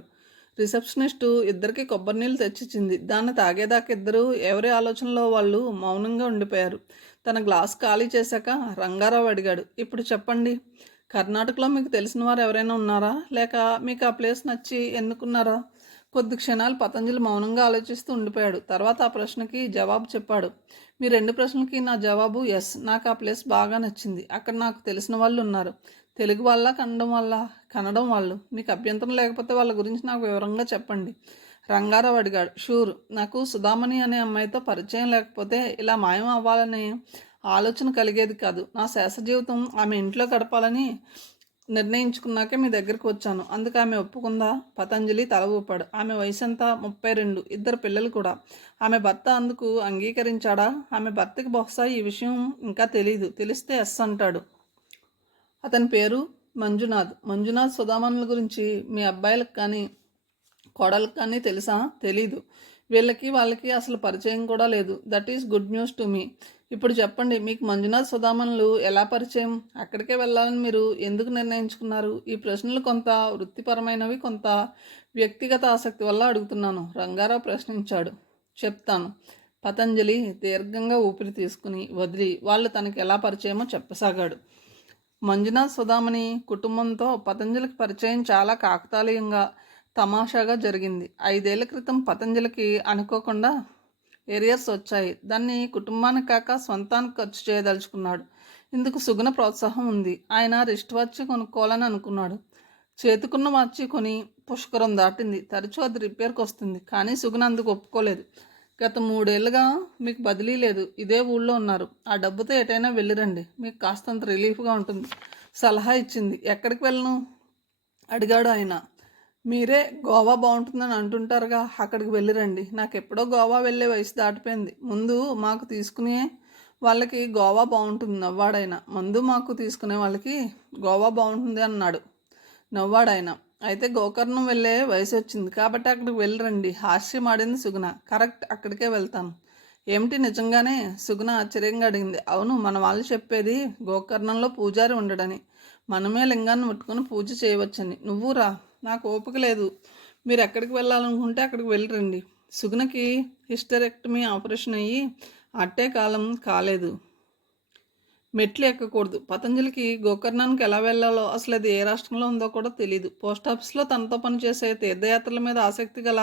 రిసెప్షనిస్టు 2కి కొబ్బరి నీళ్ళు తెచ్చిచ్చింది. దాన్ని తాగేదాకా ఇద్దరు ఎవరి ఆలోచనలో వాళ్ళు మౌనంగా ఉండిపోయారు. తన గ్లాస్ ఖాళీ చేశాక రంగారావు అడిగాడు. ఇప్పుడు చెప్పండి, కర్ణాటకలో మీకు తెలిసిన వారు ఎవరైనా ఉన్నారా? లేక మీకు ఆ ప్లేస్ నచ్చి ఎన్నుకున్నారా? కొద్ది క్షణాలు పతంజలి మౌనంగా ఆలోచిస్తూ ఉండిపోయాడు. తర్వాత ఆ ప్రశ్నకి జవాబు చెప్పాడు. మీ 2 ప్రశ్నలకి నా జవాబు ఎస్. నాకు ఆ ప్లేస్ బాగా నచ్చింది. అక్కడ నాకు తెలిసిన వాళ్ళు ఉన్నారు. తెలుగు వాళ్ళ, కన్నడం వాళ్ళు. మీకు అభ్యంతరం లేకపోతే వాళ్ళ గురించి నాకు వివరంగా చెప్పండి. రంగారావు అడిగాడు. షూర్. నాకు సుధామణి అనే అమ్మాయితో పరిచయం లేకపోతే ఇలా మాయం అవ్వాలనే ఆలోచన కలిగేది కాదు. నా శేష జీవితం ఆమె ఇంట్లో గడపాలని నిర్ణయించుకున్నాకే మీ దగ్గరికి వచ్చాను. అందుకు ఆమె ఒప్పుకుందా? పతంజలి తల ఊపాడు. ఆమె వయసంతా 32, 2 పిల్లలు కూడా. ఆమె భర్త అందుకు అంగీకరించాడా? ఆమె భర్తకి బహుశా ఈ విషయం ఇంకా తెలీదు. తెలిస్తే ఎస్ అంటాడు. అతని పేరు మంజునాథ్. మంజునాథ్ సుధామణుల గురించి మీ అబ్బాయిలకు కానీ కోడలకు కానీ తెలుసా? తెలీదు. వాళ్ళకి అసలు పరిచయం కూడా లేదు. That is good news to me. ఇప్పుడు చెప్పండి, మీకు మంజునాథ్ సుధామణులు ఎలా పరిచయం? అక్కడికే వెళ్ళాలని మీరు ఎందుకు నిర్ణయించుకున్నారు? ఈ ప్రశ్నలు కొంత వృత్తిపరమైనవి, కొంత వ్యక్తిగత ఆసక్తి వల్ల అడుగుతున్నాను, రంగారావు ప్రశ్నించాడు. చెప్తాను. పతంజలి దీర్ఘంగా ఊపిరి తీసుకుని వదిలి వాళ్ళు తనకి ఎలా పరిచయమో చెప్పసాగాడు. మంజునాథ్ సుధామణి కుటుంబంతో పతంజలికి పరిచయం చాలా కాకతాళీయంగా, తమాషాగా జరిగింది. 5 ఏళ్ల క్రితం పతంజలికి అనుకోకుండా ఏరియర్స్ వచ్చాయి. దాన్ని కుటుంబానికి కాక స్వంతానికి ఖర్చు చేయదలుచుకున్నాడు. ఇందుకు సుగుణ ప్రోత్సాహం ఉంది. ఆయన రిస్ట్ వాచ్ కొనుక్కోవాలని అనుకున్నాడు. చేతుకున్న వాచ్ కొని పుష్కరం దాటింది. తరచూ అది రిపేర్కి వస్తుంది. కానీ సుగుణ అందుకు ఒప్పుకోలేదు. గత 3 ఏళ్ళుగా మీకు బదిలీ లేదు, ఇదే ఊళ్ళో ఉన్నారు. ఆ డబ్బుతో ఎటైనా వెళ్ళిరండి, మీకు కాస్తంత రిలీఫ్గా ఉంటుంది సలహా ఇచ్చింది. ఎక్కడికి వెళ్ళను అడిగాడు ఆయన. మీరే గోవా బాగుంటుందని అంటుంటారుగా, అక్కడికి వెళ్ళిరండి. నాకు ఎప్పుడో గోవా వెళ్ళే వయసు దాటిపోయింది. ముందు మాకు తీసుకునే వాళ్ళకి గోవా బాగుంటుంది నవ్వాడాయన. మందు మాకు తీసుకునే వాళ్ళకి గోవా బాగుంటుంది అన్నాడు నవ్వాడాయన. అయితే గోకర్ణం వెళ్ళే వయసు వచ్చింది కాబట్టి అక్కడికి వెళ్ళిరండి, హాస్యం ఆడింది సుగుణ. కరెక్ట్, అక్కడికే వెళ్తాను. ఏమిటి నిజంగానే? సుగుణ ఆశ్చర్యంగా అడిగింది. అవును, మన వాళ్ళు చెప్పేది గోకర్ణంలో పూజారి ఉండడని, మనమే లింగాన్ని ముట్టుకొని పూజ చేయవచ్చని. నువ్వు రా. నాకు ఓపిక లేదు. మీరు ఎక్కడికి వెళ్ళాలనుకుంటే అక్కడికి వెళ్ళిరండి. సుగుణకి హిస్టరెక్టమీ ఆపరేషన్ అయ్యి అట్టే కాలం కాలేదు. మెట్లు ఎక్కకూడదు. పతంజలికి గోకర్ణానికి ఎలా వెళ్ళాలో, అసలు అది ఏ రాష్ట్రంలో ఉందో కూడా తెలియదు. పోస్ట్ ఆఫీస్లో తనతో పనిచేసే తీర్థయాత్రల మీద ఆసక్తి గల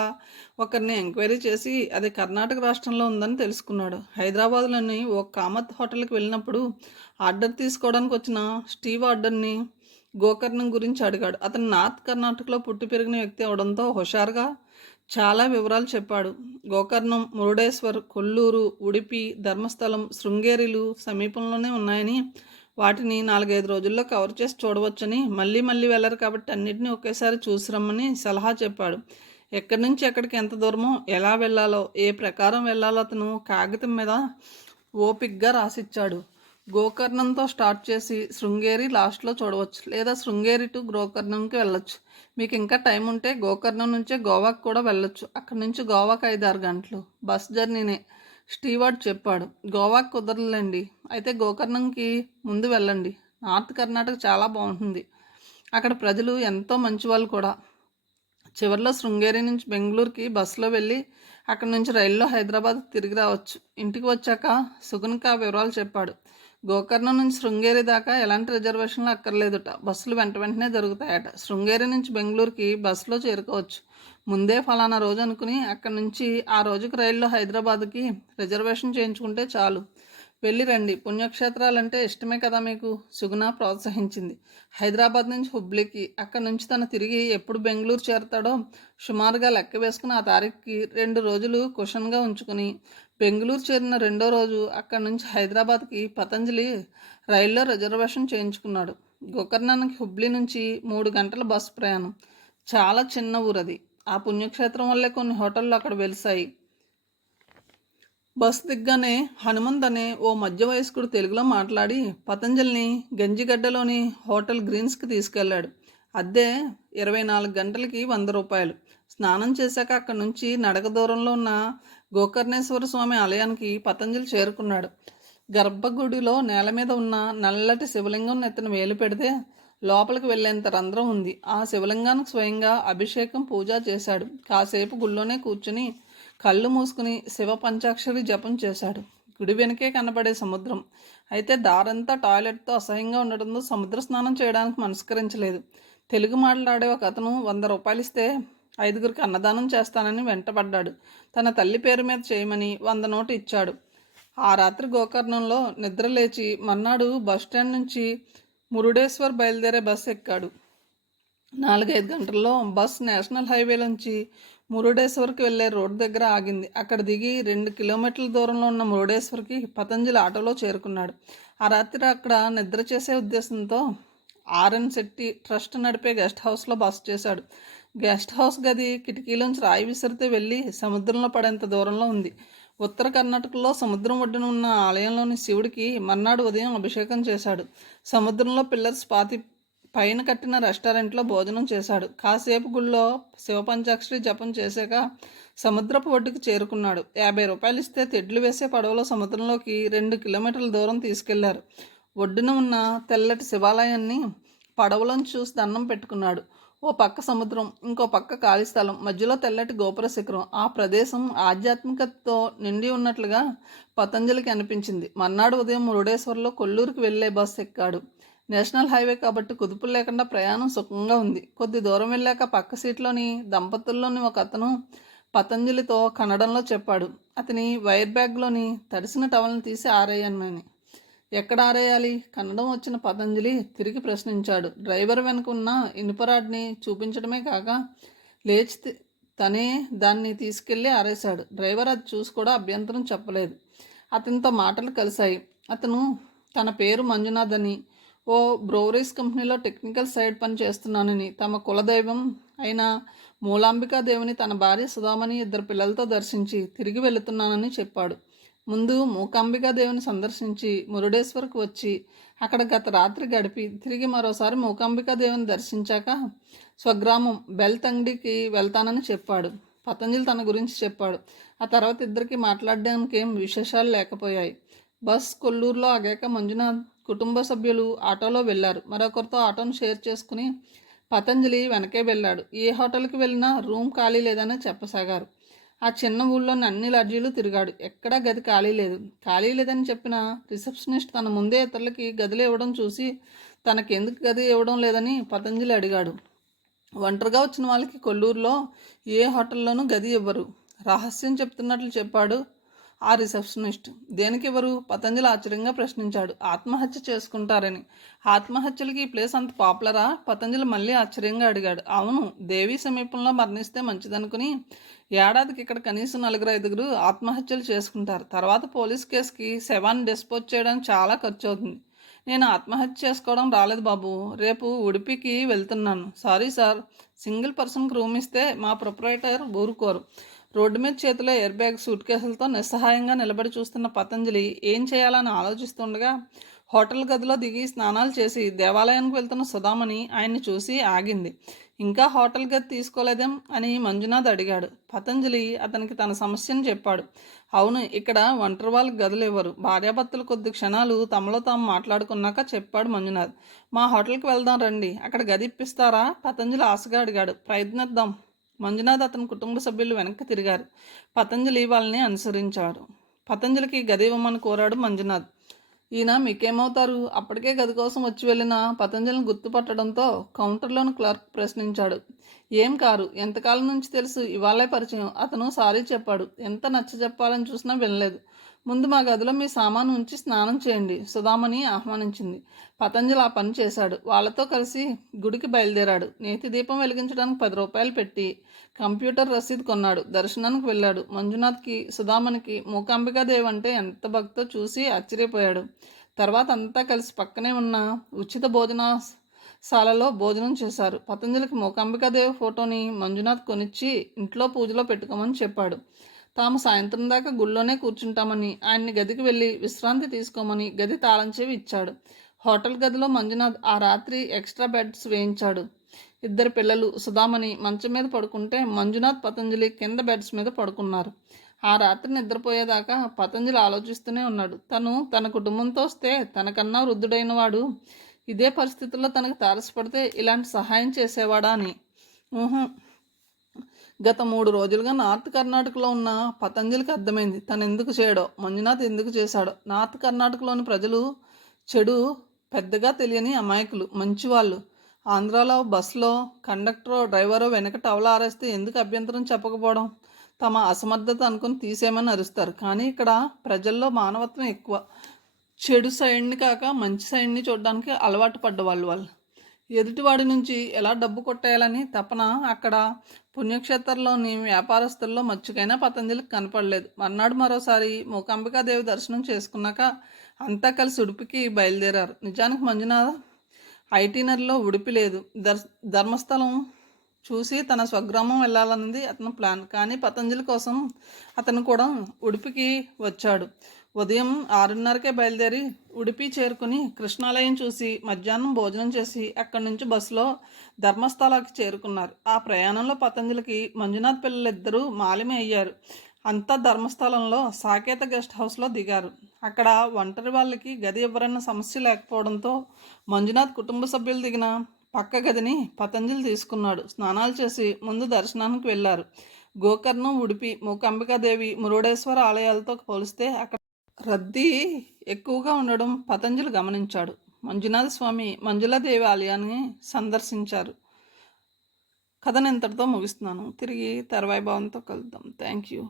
ఒకరిని ఎంక్వైరీ చేసి అది కర్ణాటక రాష్ట్రంలో ఉందని తెలుసుకున్నాడు. హైదరాబాద్లోని ఓ కామత్ హోటల్కి వెళ్ళినప్పుడు ఆర్డర్ తీసుకోవడానికి వచ్చిన స్టీవ్ ఆర్డర్ని గోకర్ణం గురించి అడిగాడు. అతను నార్త్ కర్ణాటకలో పుట్టి పెరిగిన వ్యక్తి అవడంతో హుషారుగా చాలా వివరాలు చెప్పాడు. గోకర్ణం, మురుడేశ్వర్, కొల్లూరు, ఉడిపి, ధర్మస్థలం, శృంగేరిలు సమీపంలోనే ఉన్నాయని, వాటిని 4-5 రోజుల్లో కవర్ చేసి చూడవచ్చని, మళ్ళీ వెళ్ళరు కాబట్టి అన్నిటినీ ఒకేసారి చూసిరమ్మని సలహా చెప్పాడు. ఎక్కడి నుంచి ఎక్కడికి ఎంత దూరమో, ఎలా వెళ్ళాలో, ఏ ప్రకారం వెళ్ళాలో అతను కాగితం మీద ఓపిక్గా రాసిచ్చాడు. గోకర్ణంతో స్టార్ట్ చేసి శృంగేరి లాస్ట్లో చూడవచ్చు, లేదా శృంగేరి టు గోకర్ణంకి వెళ్ళొచ్చు. మీకు ఇంకా టైం ఉంటే గోకర్ణం నుంచే గోవాకు కూడా వెళ్ళొచ్చు. అక్కడి నుంచి గోవాకు 5-6 గంటలు బస్ జర్నీనే, స్టీవార్డ్ చెప్పాడు. గోవాకు కుదరలేండి. అయితే గోకర్ణంకి ముందు వెళ్ళండి. నార్త్ కర్ణాటక చాలా బాగుంటుంది. అక్కడ ప్రజలు ఎంతో మంచివాళ్ళు కూడా. చివరిలో శృంగేరి నుంచి బెంగళూరుకి బస్సులో వెళ్ళి అక్కడి నుంచి రైల్లో హైదరాబాద్ తిరిగి రావచ్చు. ఇంటికి వచ్చాక సుగుణకి ఆ వివరాలు చెప్పాడు. గోకర్ణం నుంచి శృంగేరి దాకా ఎలాంటి రిజర్వేషన్లు అక్కర్లేదుట. బస్సులు వెంటనే దొరుకుతాయట. శృంగేరి నుంచి బెంగళూరుకి బస్సులో చేరుకోవచ్చు. ముందే ఫలానా రోజు అనుకుని అక్కడి నుంచి ఆ రోజుకి రైల్లో హైదరాబాద్కి రిజర్వేషన్ చేయించుకుంటే చాలు. వెళ్ళి రండి. పుణ్యక్షేత్రాలంటే ఇష్టమే కదా మీకు? సుగుణ ప్రోత్సహించింది. హైదరాబాద్ నుంచి హుబ్లీకి, అక్కడి నుంచి తను తిరిగి ఎప్పుడు బెంగళూరు చేరుతాడో సుమారుగా లెక్క వేసుకుని ఆ తారీఖుకి 2 రోజులు కుషన్గా ఉంచుకుని బెంగళూరు చేరిన 2వ రోజు అక్కడి నుంచి హైదరాబాద్కి పతంజలి రైల్లో రిజర్వేషన్ చేయించుకున్నాడు. గోకర్ణానికి హుబ్లీ నుంచి 3 గంటల బస్సు ప్రయాణం. చాలా చిన్న ఊరది. ఆ పుణ్యక్షేత్రం వల్లే కొన్ని హోటళ్ళు అక్కడ వెలిసాయి. బస్ దిగ్గానే హనుమంత్ అనే ఓ మధ్య వయస్కుడు తెలుగులో మాట్లాడి పతంజలిని గంజిగడ్డలోని హోటల్ గ్రీన్స్కి తీసుకెళ్లాడు. అద్దె 24 గంటలకి 100 రూపాయలు. స్నానం చేశాక అక్కడి నుంచి నడక దూరంలో ఉన్న గోకర్ణేశ్వర స్వామి ఆలయానికి పతంజలి చేరుకున్నాడు. గర్భగుడిలో నేల మీద ఉన్న నల్లటి శివలింగం నెత్తిన వేలు పెడితే లోపలికి వెళ్ళేంత రంధ్రం ఉంది. ఆ శివలింగానికి స్వయంగా అభిషేకం, పూజ చేశాడు. కాసేపు గుళ్ళోనే కూర్చుని కళ్ళు మూసుకుని శివ పంచాక్షరి జపం చేశాడు. గుడి వెనుకే కనబడే సముద్రం. అయితే దారంతా టాయిలెట్తో అసహ్యంగా ఉండడంతో సముద్ర స్నానం చేయడానికి మనస్కరించలేదు. తెలుగు మాట్లాడే ఒక అతను 100 రూపాయలు ఇస్తే 5గురికి అన్నదానం చేస్తానని వెంటపడ్డాడు. తన తల్లి పేరు మీద చేయమని 100 నోటు ఇచ్చాడు. ఆ రాత్రి గోకర్ణంలో నిద్ర లేచి మర్నాడు బస్టాండ్ నుంచి మురుడేశ్వర్ బయలుదేరే బస్సు ఎక్కాడు. 4-5 గంటల్లో బస్ నేషనల్ హైవే నుంచి మురుడేశ్వర్కి వెళ్ళే రోడ్డు దగ్గర ఆగింది. అక్కడ దిగి 2 కిలోమీటర్ల దూరంలో ఉన్న మురుడేశ్వర్కి పతంజలి ఆటోలో చేరుకున్నాడు. ఆ రాత్రి అక్కడ నిద్ర చేసే ఉద్దేశంతో ఆర్ఎన్ శెట్టి ట్రస్ట్ నడిపే గెస్ట్ హౌస్లో బస చేశాడు. గెస్ట్ హౌస్ గది కిటికీలోంచి రాయి విసిరితే వెళ్ళి సముద్రంలో పడేంత దూరంలో ఉంది. ఉత్తర కర్ణాటకలో సముద్రం ఒడ్డున ఉన్న ఆలయంలోని శివుడికి మర్నాడు ఉదయం అభిషేకం చేశాడు. సముద్రంలో పిల్లర్స్ పాతి పైన కట్టిన రెస్టారెంట్లో భోజనం చేశాడు. కాసేపు గుళ్ళో శివపంచాక్షరి జపం చేశాక సముద్రపు ఒడ్డుకు చేరుకున్నాడు. 50 రూపాయలు ఇస్తే తెడ్లు వేసే పడవలో సముద్రంలోకి 2 కిలోమీటర్ల దూరం తీసుకెళ్లారు. ఒడ్డున ఉన్న తెల్లటి శివాలయాన్ని పడవలోంచి చూసి దండం పెట్టుకున్నాడు. ఓ పక్క సముద్రం, ఇంకో పక్క ఖాళీ స్థలం, మధ్యలో తెల్లటి గోపుర శిఖరం. ఆ ప్రదేశం ఆధ్యాత్మికతతో నిండి ఉన్నట్లుగా పతంజలికి అనిపించింది. మర్నాడు ఉదయం మురుడేశ్వర్లో కొల్లూరుకి వెళ్లే బస్సు ఎక్కాడు. నేషనల్ హైవే కాబట్టి కుదుపులు లేకుండా ప్రయాణం సుఖంగా ఉంది. కొద్ది దూరం వెళ్ళాక పక్క సీట్లోని దంపతుల్లోని ఒక అతను పతంజలితో కన్నడంలో చెప్పాడు. అతని వైర్ బ్యాగ్లోని తడిసిన టవల్ని తీసి ఆరేయమని. ఎక్కడ ఆరేయాలి? కన్నడం వచ్చిన పతంజలి తిరిగి ప్రశ్నించాడు. డ్రైవర్ వెనుక ఉన్న ఇనుపరాడ్ని చూపించడమే కాక లేచి తనే దాన్ని తీసుకెళ్లి ఆరేశాడు. డ్రైవర్ అది చూసి కూడా అభ్యంతరం చెప్పలేదు. అతనితో మాటలు కలిశాయి. అతను తన పేరు మంజునాథ్ అని, ఓ బ్రోవరీస్ కంపెనీలో టెక్నికల్ సైడ్ పని చేస్తున్నానని, తమ కులదైవం అయిన మూలాంబికాదేవిని తన భార్య సుధామణి 2 పిల్లలతో దర్శించి తిరిగి వెళుతున్నానని చెప్పాడు. ముందు మూకాంబికాదేవిని సందర్శించి మురుడేశ్వర్కు వచ్చి అక్కడ గత రాత్రి గడిపి తిరిగి మరోసారి మూకాంబికాదేవిని దర్శించాక స్వగ్రామం బెల్తంగడికి వెళ్తానని చెప్పాడు. పతంజలి తన గురించి చెప్పాడు. ఆ తర్వాత ఇద్దరికి మాట్లాడడానికి ఏం విశేషాలు లేకపోయాయి. బస్ కొల్లూరులో ఆగాక మంజునాథ్ కుటుంబ సభ్యులు ఆటోలో వెళ్ళారు. మరొకరితో ఆటోను షేర్ చేసుకుని పతంజలి వెనకే వెళ్ళాడు. ఏ హోటల్కి వెళ్ళినా రూమ్ ఖాళీ లేదని చెప్పసాగారు. ఆ చిన్న ఊళ్ళోని అన్ని లాడ్జీలు తిరిగాడు. ఎక్కడా గది ఖాళీ లేదు. ఖాళీ లేదని చెప్పిన రిసెప్షనిస్ట్ తన ముందే ఇతరులకి గదులు ఇవ్వడం చూసి తనకెందుకు గది ఇవ్వడం లేదని పతంజలి అడిగాడు. ఒంటరిగా వచ్చిన వాళ్ళకి కొల్లూరులో ఏ హోటల్లోనూ గది ఇవ్వరు, రహస్యం చెప్తున్నట్లు చెప్పాడు ఆ రిసెప్షనిస్ట్. దేనికి ఇవ్వరు? పతంజలి ఆశ్చర్యంగా ప్రశ్నించాడు. ఆత్మహత్య చేసుకుంటారని. ఆత్మహత్యలకి ఈ ప్లేస్ అంత పాపులరా? పతంజలి మళ్ళీ ఆశ్చర్యంగా అడిగాడు. అవును, దేవి సమీపంలో మరణిస్తే మంచిదనుకుని ఏడాదికి ఇక్కడ కనీసం 4-5 ఆత్మహత్యలు చేసుకుంటారు. తర్వాత పోలీస్ కేసుకి శవాన్ని డిస్పోజ్ చేయడానికి చాలా ఖర్చు అవుతుంది. నేను ఆత్మహత్య చేసుకోవడం రాలేదు బాబు. రేపు ఉడిపికి వెళ్తున్నాను. సారీ సార్, సింగిల్ పర్సన్కి రూమ్ ఇస్తే మా ప్రొపరైటర్ ఊరుకోరు. రోడ్డు మీద చేతిలో ఎయిర్ బ్యాగ్ సూట్ కేసులతో నిస్సహాయంగా నిలబడి చూస్తున్న పతంజలి ఏం చేయాలని ఆలోచిస్తుండగా హోటల్ గదిలో దిగి స్నానాలు చేసి దేవాలయానికి వెళ్తున్న సుధామణి ఆయన్ని చూసి ఆగింది. ఇంకా హోటల్ గది తీసుకోలేదేం అని మంజునాథ్ అడిగాడు. పతంజలి అతనికి తన సమస్యను చెప్పాడు. అవును, ఇక్కడ ఒంటరి వాళ్ళకి గదులు ఇవ్వరు. భార్యాభర్తలు కొద్ది క్షణాలు తమలో తాము మాట్లాడుకున్నాక చెప్పాడు మంజునాథ్. మా హోటల్కి వెళ్దాం రండి, అక్కడ గది ఇప్పిస్తారా? పతంజలి ఆశగా అడిగాడు. ప్రయత్నిద్దాం. మంజునాథ్ అతని కుటుంబ సభ్యులు వెనక్కి తిరిగారు. పతంజలి వాళ్ళని అనుసరించాడు. పతంజలికి గది ఇవ్వమని కోరాడు మంజునాథ్. ఈయన మీకేమవుతారు? అప్పటికే గది కోసం వచ్చి వెళ్ళిన పతంజలిని గుర్తుపట్టడంతో కౌంటర్లోని క్లర్క్ ప్రశ్నించాడు. ఏం కారు? ఎంతకాలం నుంచి తెలుసు? ఇవాళే పరిచయం. అతను సారీ చెప్పాడు. ఎంత నచ్చ చెప్పాలని చూసినా వినలేదు. ముందు మా గదిలో మీ సామాను ఉంచి స్నానం చేయండి, సుధామణి ఆహ్వానించింది. పతంజలి ఆ పని చేశాడు. వాళ్ళతో కలిసి గుడికి బయలుదేరాడు. నేతి దీపం వెలిగించడానికి 10 రూపాయలు పెట్టి కంప్యూటర్ రసీదు కొన్నాడు. దర్శనానికి వెళ్ళాడు. మంజునాథ్కి సుధామణికి మూకాంబికాదేవి అంటే ఎంత భక్తో చూసి ఆశ్చర్యపోయాడు. తర్వాత అంతా కలిసి పక్కనే ఉన్న ఉచిత భోజనశాలలో భోజనం చేశారు. పతంజలికి మూకాంబికాదేవి ఫోటోని మంజునాథ్ కొనిచ్చి ఇంట్లో పూజలో పెట్టుకోమని చెప్పాడు. తాము సాయంత్రం దాకా గుళ్ళోనే కూర్చుంటామని, ఆయన్ని గదికి వెళ్ళి విశ్రాంతి తీసుకోమని గది తాళం చెవి ఇచ్చాడు. హోటల్ గదిలో మంజునాథ్ ఆ రాత్రి ఎక్స్ట్రా బెడ్స్ వేయించాడు. 2 పిల్లలు సుధామణి మంచం మీద పడుకుంటే మంజునాథ్ పతంజలి కింద బెడ్స్ మీద పడుకున్నారు. ఆ రాత్రి నిద్రపోయేదాకా పతంజలి ఆలోచిస్తూనే ఉన్నాడు. తన కుటుంబంతో వస్తే తనకన్నా వృద్ధుడైన వాడు ఇదే పరిస్థితుల్లో తనకు తారసపడితే ఇలాంటి సహాయం చేసేవాడా అని. గత 3 రోజులుగా నార్త్ కర్ణాటకలో ఉన్న పతంజలికి అర్థమైంది తను ఎందుకు చేయడో, మంజునాథ్ ఎందుకు చేశాడో. నార్త్ కర్ణాటకలోని ప్రజలు చెడు పెద్దగా తెలియని అమాయకులు, మంచివాళ్ళు. ఆంధ్రాలో బస్సులో కండక్టరో డ్రైవరో వెనక టవల ఆరేస్తే ఎందుకు అభ్యంతరం చెప్పకపోవడం? తమ అసమర్థత అనుకుని తీసేయమని అరుస్తారు. కానీ ఇక్కడ ప్రజల్లో మానవత్వం ఎక్కువ. చెడు సైడ్ని కాక మంచి సైడ్ని చూడడానికి అలవాటు పడ్డవాళ్ళు. ఎదుటివాడి నుంచి ఎలా డబ్బు కొట్టేయాలని తపన అక్కడ పుణ్యక్షేత్రంలోని వ్యాపారస్తుల్లో మచ్చుకైనా పతంజలికి కనపడలేదు. మర్నాడు మరోసారి మూకాంబికాదేవి దర్శనం చేసుకున్నాక అంతా కలిసి ఉడిపికి బయలుదేరారు. నిజానికి మంజునాథ్ ఐటీనర్లో ఉడిపి లేదు. ధర్మస్థలం చూసి తన స్వగ్రామం వెళ్ళాలన్నది అతని ప్లాన్. కానీ పతంజలి కోసం అతను కూడా ఉడిపికి వచ్చాడు. ఉదయం 6:30కే బయలుదేరి ఉడిపి చేరుకుని కృష్ణాలయం చూసి మధ్యాహ్నం భోజనం చేసి అక్కడి నుంచి బస్సులో ధర్మస్థలానికి చేరుకున్నారు. ఆ ప్రయాణంలో పతంజలికి మంజునాథ్ పిల్లలిద్దరూ మాలిమి అయ్యారు. అంతా ధర్మస్థలంలో సాకేత గెస్ట్ హౌస్లో దిగారు. అక్కడ ఒంటరి వాళ్ళకి గది ఇవ్వరన్న సమస్య లేకపోవడంతో మంజునాథ్ కుటుంబ సభ్యులు దిగిన పక్క గదిని పతంజలి తీసుకున్నాడు. స్నానాలు చేసి ముందు దర్శనానికి వెళ్ళారు. గోకర్ణం, ఉడిపి, మూకాంబికాదేవి, మురుడేశ్వర ఆలయాలతో పోలిస్తే అక్కడ రద్దీ ఎక్కువగా ఉండడం పతంజలి గమనించాడు. మంజునాథ స్వామి, మంజులాదేవి ఆలయాన్ని సందర్శించారు. కథను ఇంతటితో ముగిస్తున్నాను. తిరిగి తర్వాయి భావంతో కలుద్దాం. Thank you.